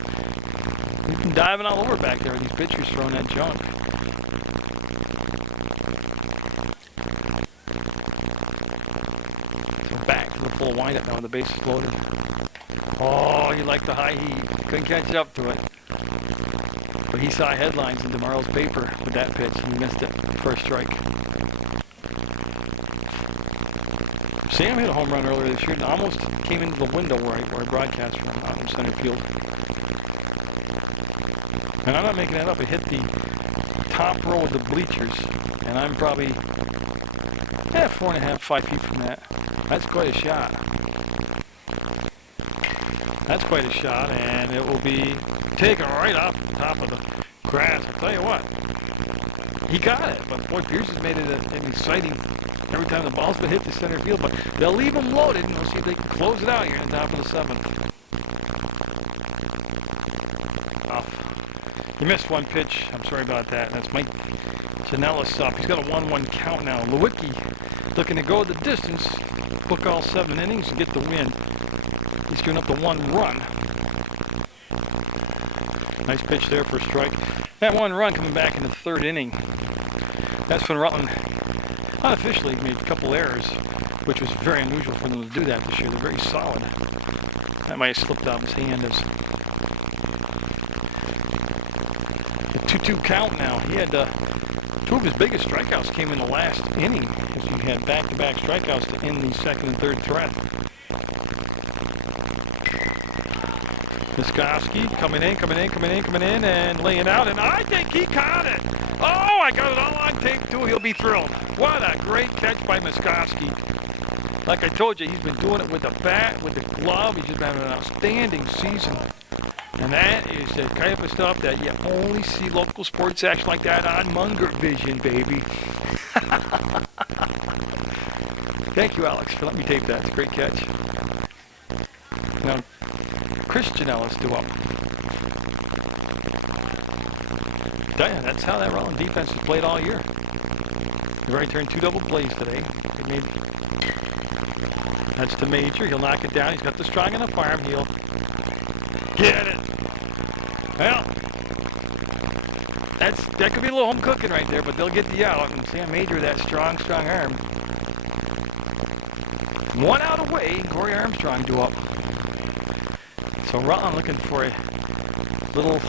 He's been diving all over back there with these pitchers throwing that junk. So back to the full windup now with the bases loaded. Oh, you like the high heat. Couldn't catch up to it. But he saw headlines in tomorrow's paper with that pitch and he missed it. First strike. Sam hit a home run earlier this year and almost came into the window where I broadcast from out in center field. And I'm not making that up. It hit the top row of the bleachers, and I'm probably 4.5, 5 feet from that. That's quite a shot. That's quite a shot, and it will be taken right off the top of the grass. I'll tell you what, he got it, but boy, Pierce has made it an exciting every time the ball's been hit to center field, but they'll leave him loaded, and we'll see if they can close it out here in the top of the 7th. He missed one pitch. I'm sorry about that. That's Mike Janellis up. He's got a 1-1 count now. Lewicki looking to go the distance, book all 7 innings, and get the win. He's giving up the 1 run. Nice pitch there for a strike. That 1 run coming back in the 3rd inning. That's when Rutland unofficially made a couple errors, which was very unusual for them to do that this year. They're very solid. That might have slipped out of his hand as 2-2 count now. He had 2 of his biggest strikeouts came in the last inning as he had back-to-back strikeouts to end the 2nd and 3rd threat. Muskowski coming in, and laying out, and I think he caught it. Oh, I got it all on tape too. He'll be thrilled. What a great catch by Muskowski. Like I told you, he's been doing it with the bat, with the glove. He's just having an outstanding season. And that is the type of stuff that you only see local sports action like that on Munger Vision, baby. Thank you, Alex, for letting me tape that. It's a great catch. Now, Christian Ellis due up. Yeah, that's how that Rutland defense has played all year. They've already turned 2 double plays today. That's the Major. He'll knock it down. He's got the strong enough arm. He'll get it. Well, that could be a little home cooking right there, but they'll get the out. And Sam Major, that strong arm. 1 out away. Corey Armstrong due up. So Rutland looking for a little,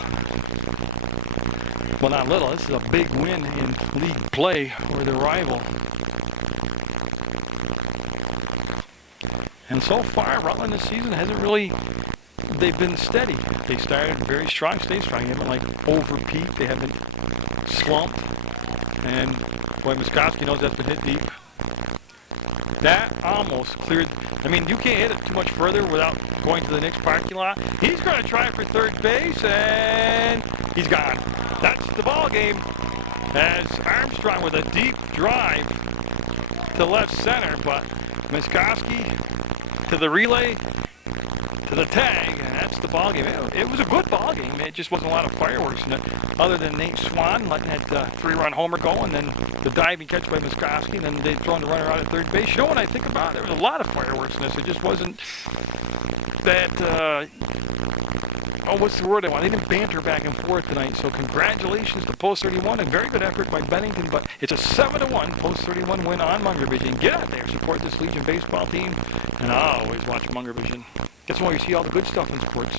well, not little. This is a big win in league play for their rival. And so far, Rutland this season hasn't really, they've been steady. They started very strong, stayed strong. They haven't like overpeaked. They haven't slumped. And boy, Muskowski knows that's been hit deep. That almost cleared. I mean, you can't hit it too much further without going to the next parking lot. He's going to try for 3rd base, and he's gone. That's the ball game. As Armstrong with a deep drive to left center, but Muskowski to the relay, to the tag, and that's the ball game. It was a good ball game. It just wasn't a lot of fireworks in it, other than Nate Swan letting that 3-run homer go, and then the diving catch by Muskowski, and then they'd thrown the runner out at 3rd base. You know what I think about it? There was a lot of fireworks in this. It just wasn't that, what's the word I want? They didn't banter back and forth tonight, so congratulations to Post 31, and very good effort by Bennington, but it's a 7-1 Post 31 win on Munger Vision. Get out there, support this Legion baseball team, and I'll always watch Munger Vision. That's why you see all the good stuff in sports.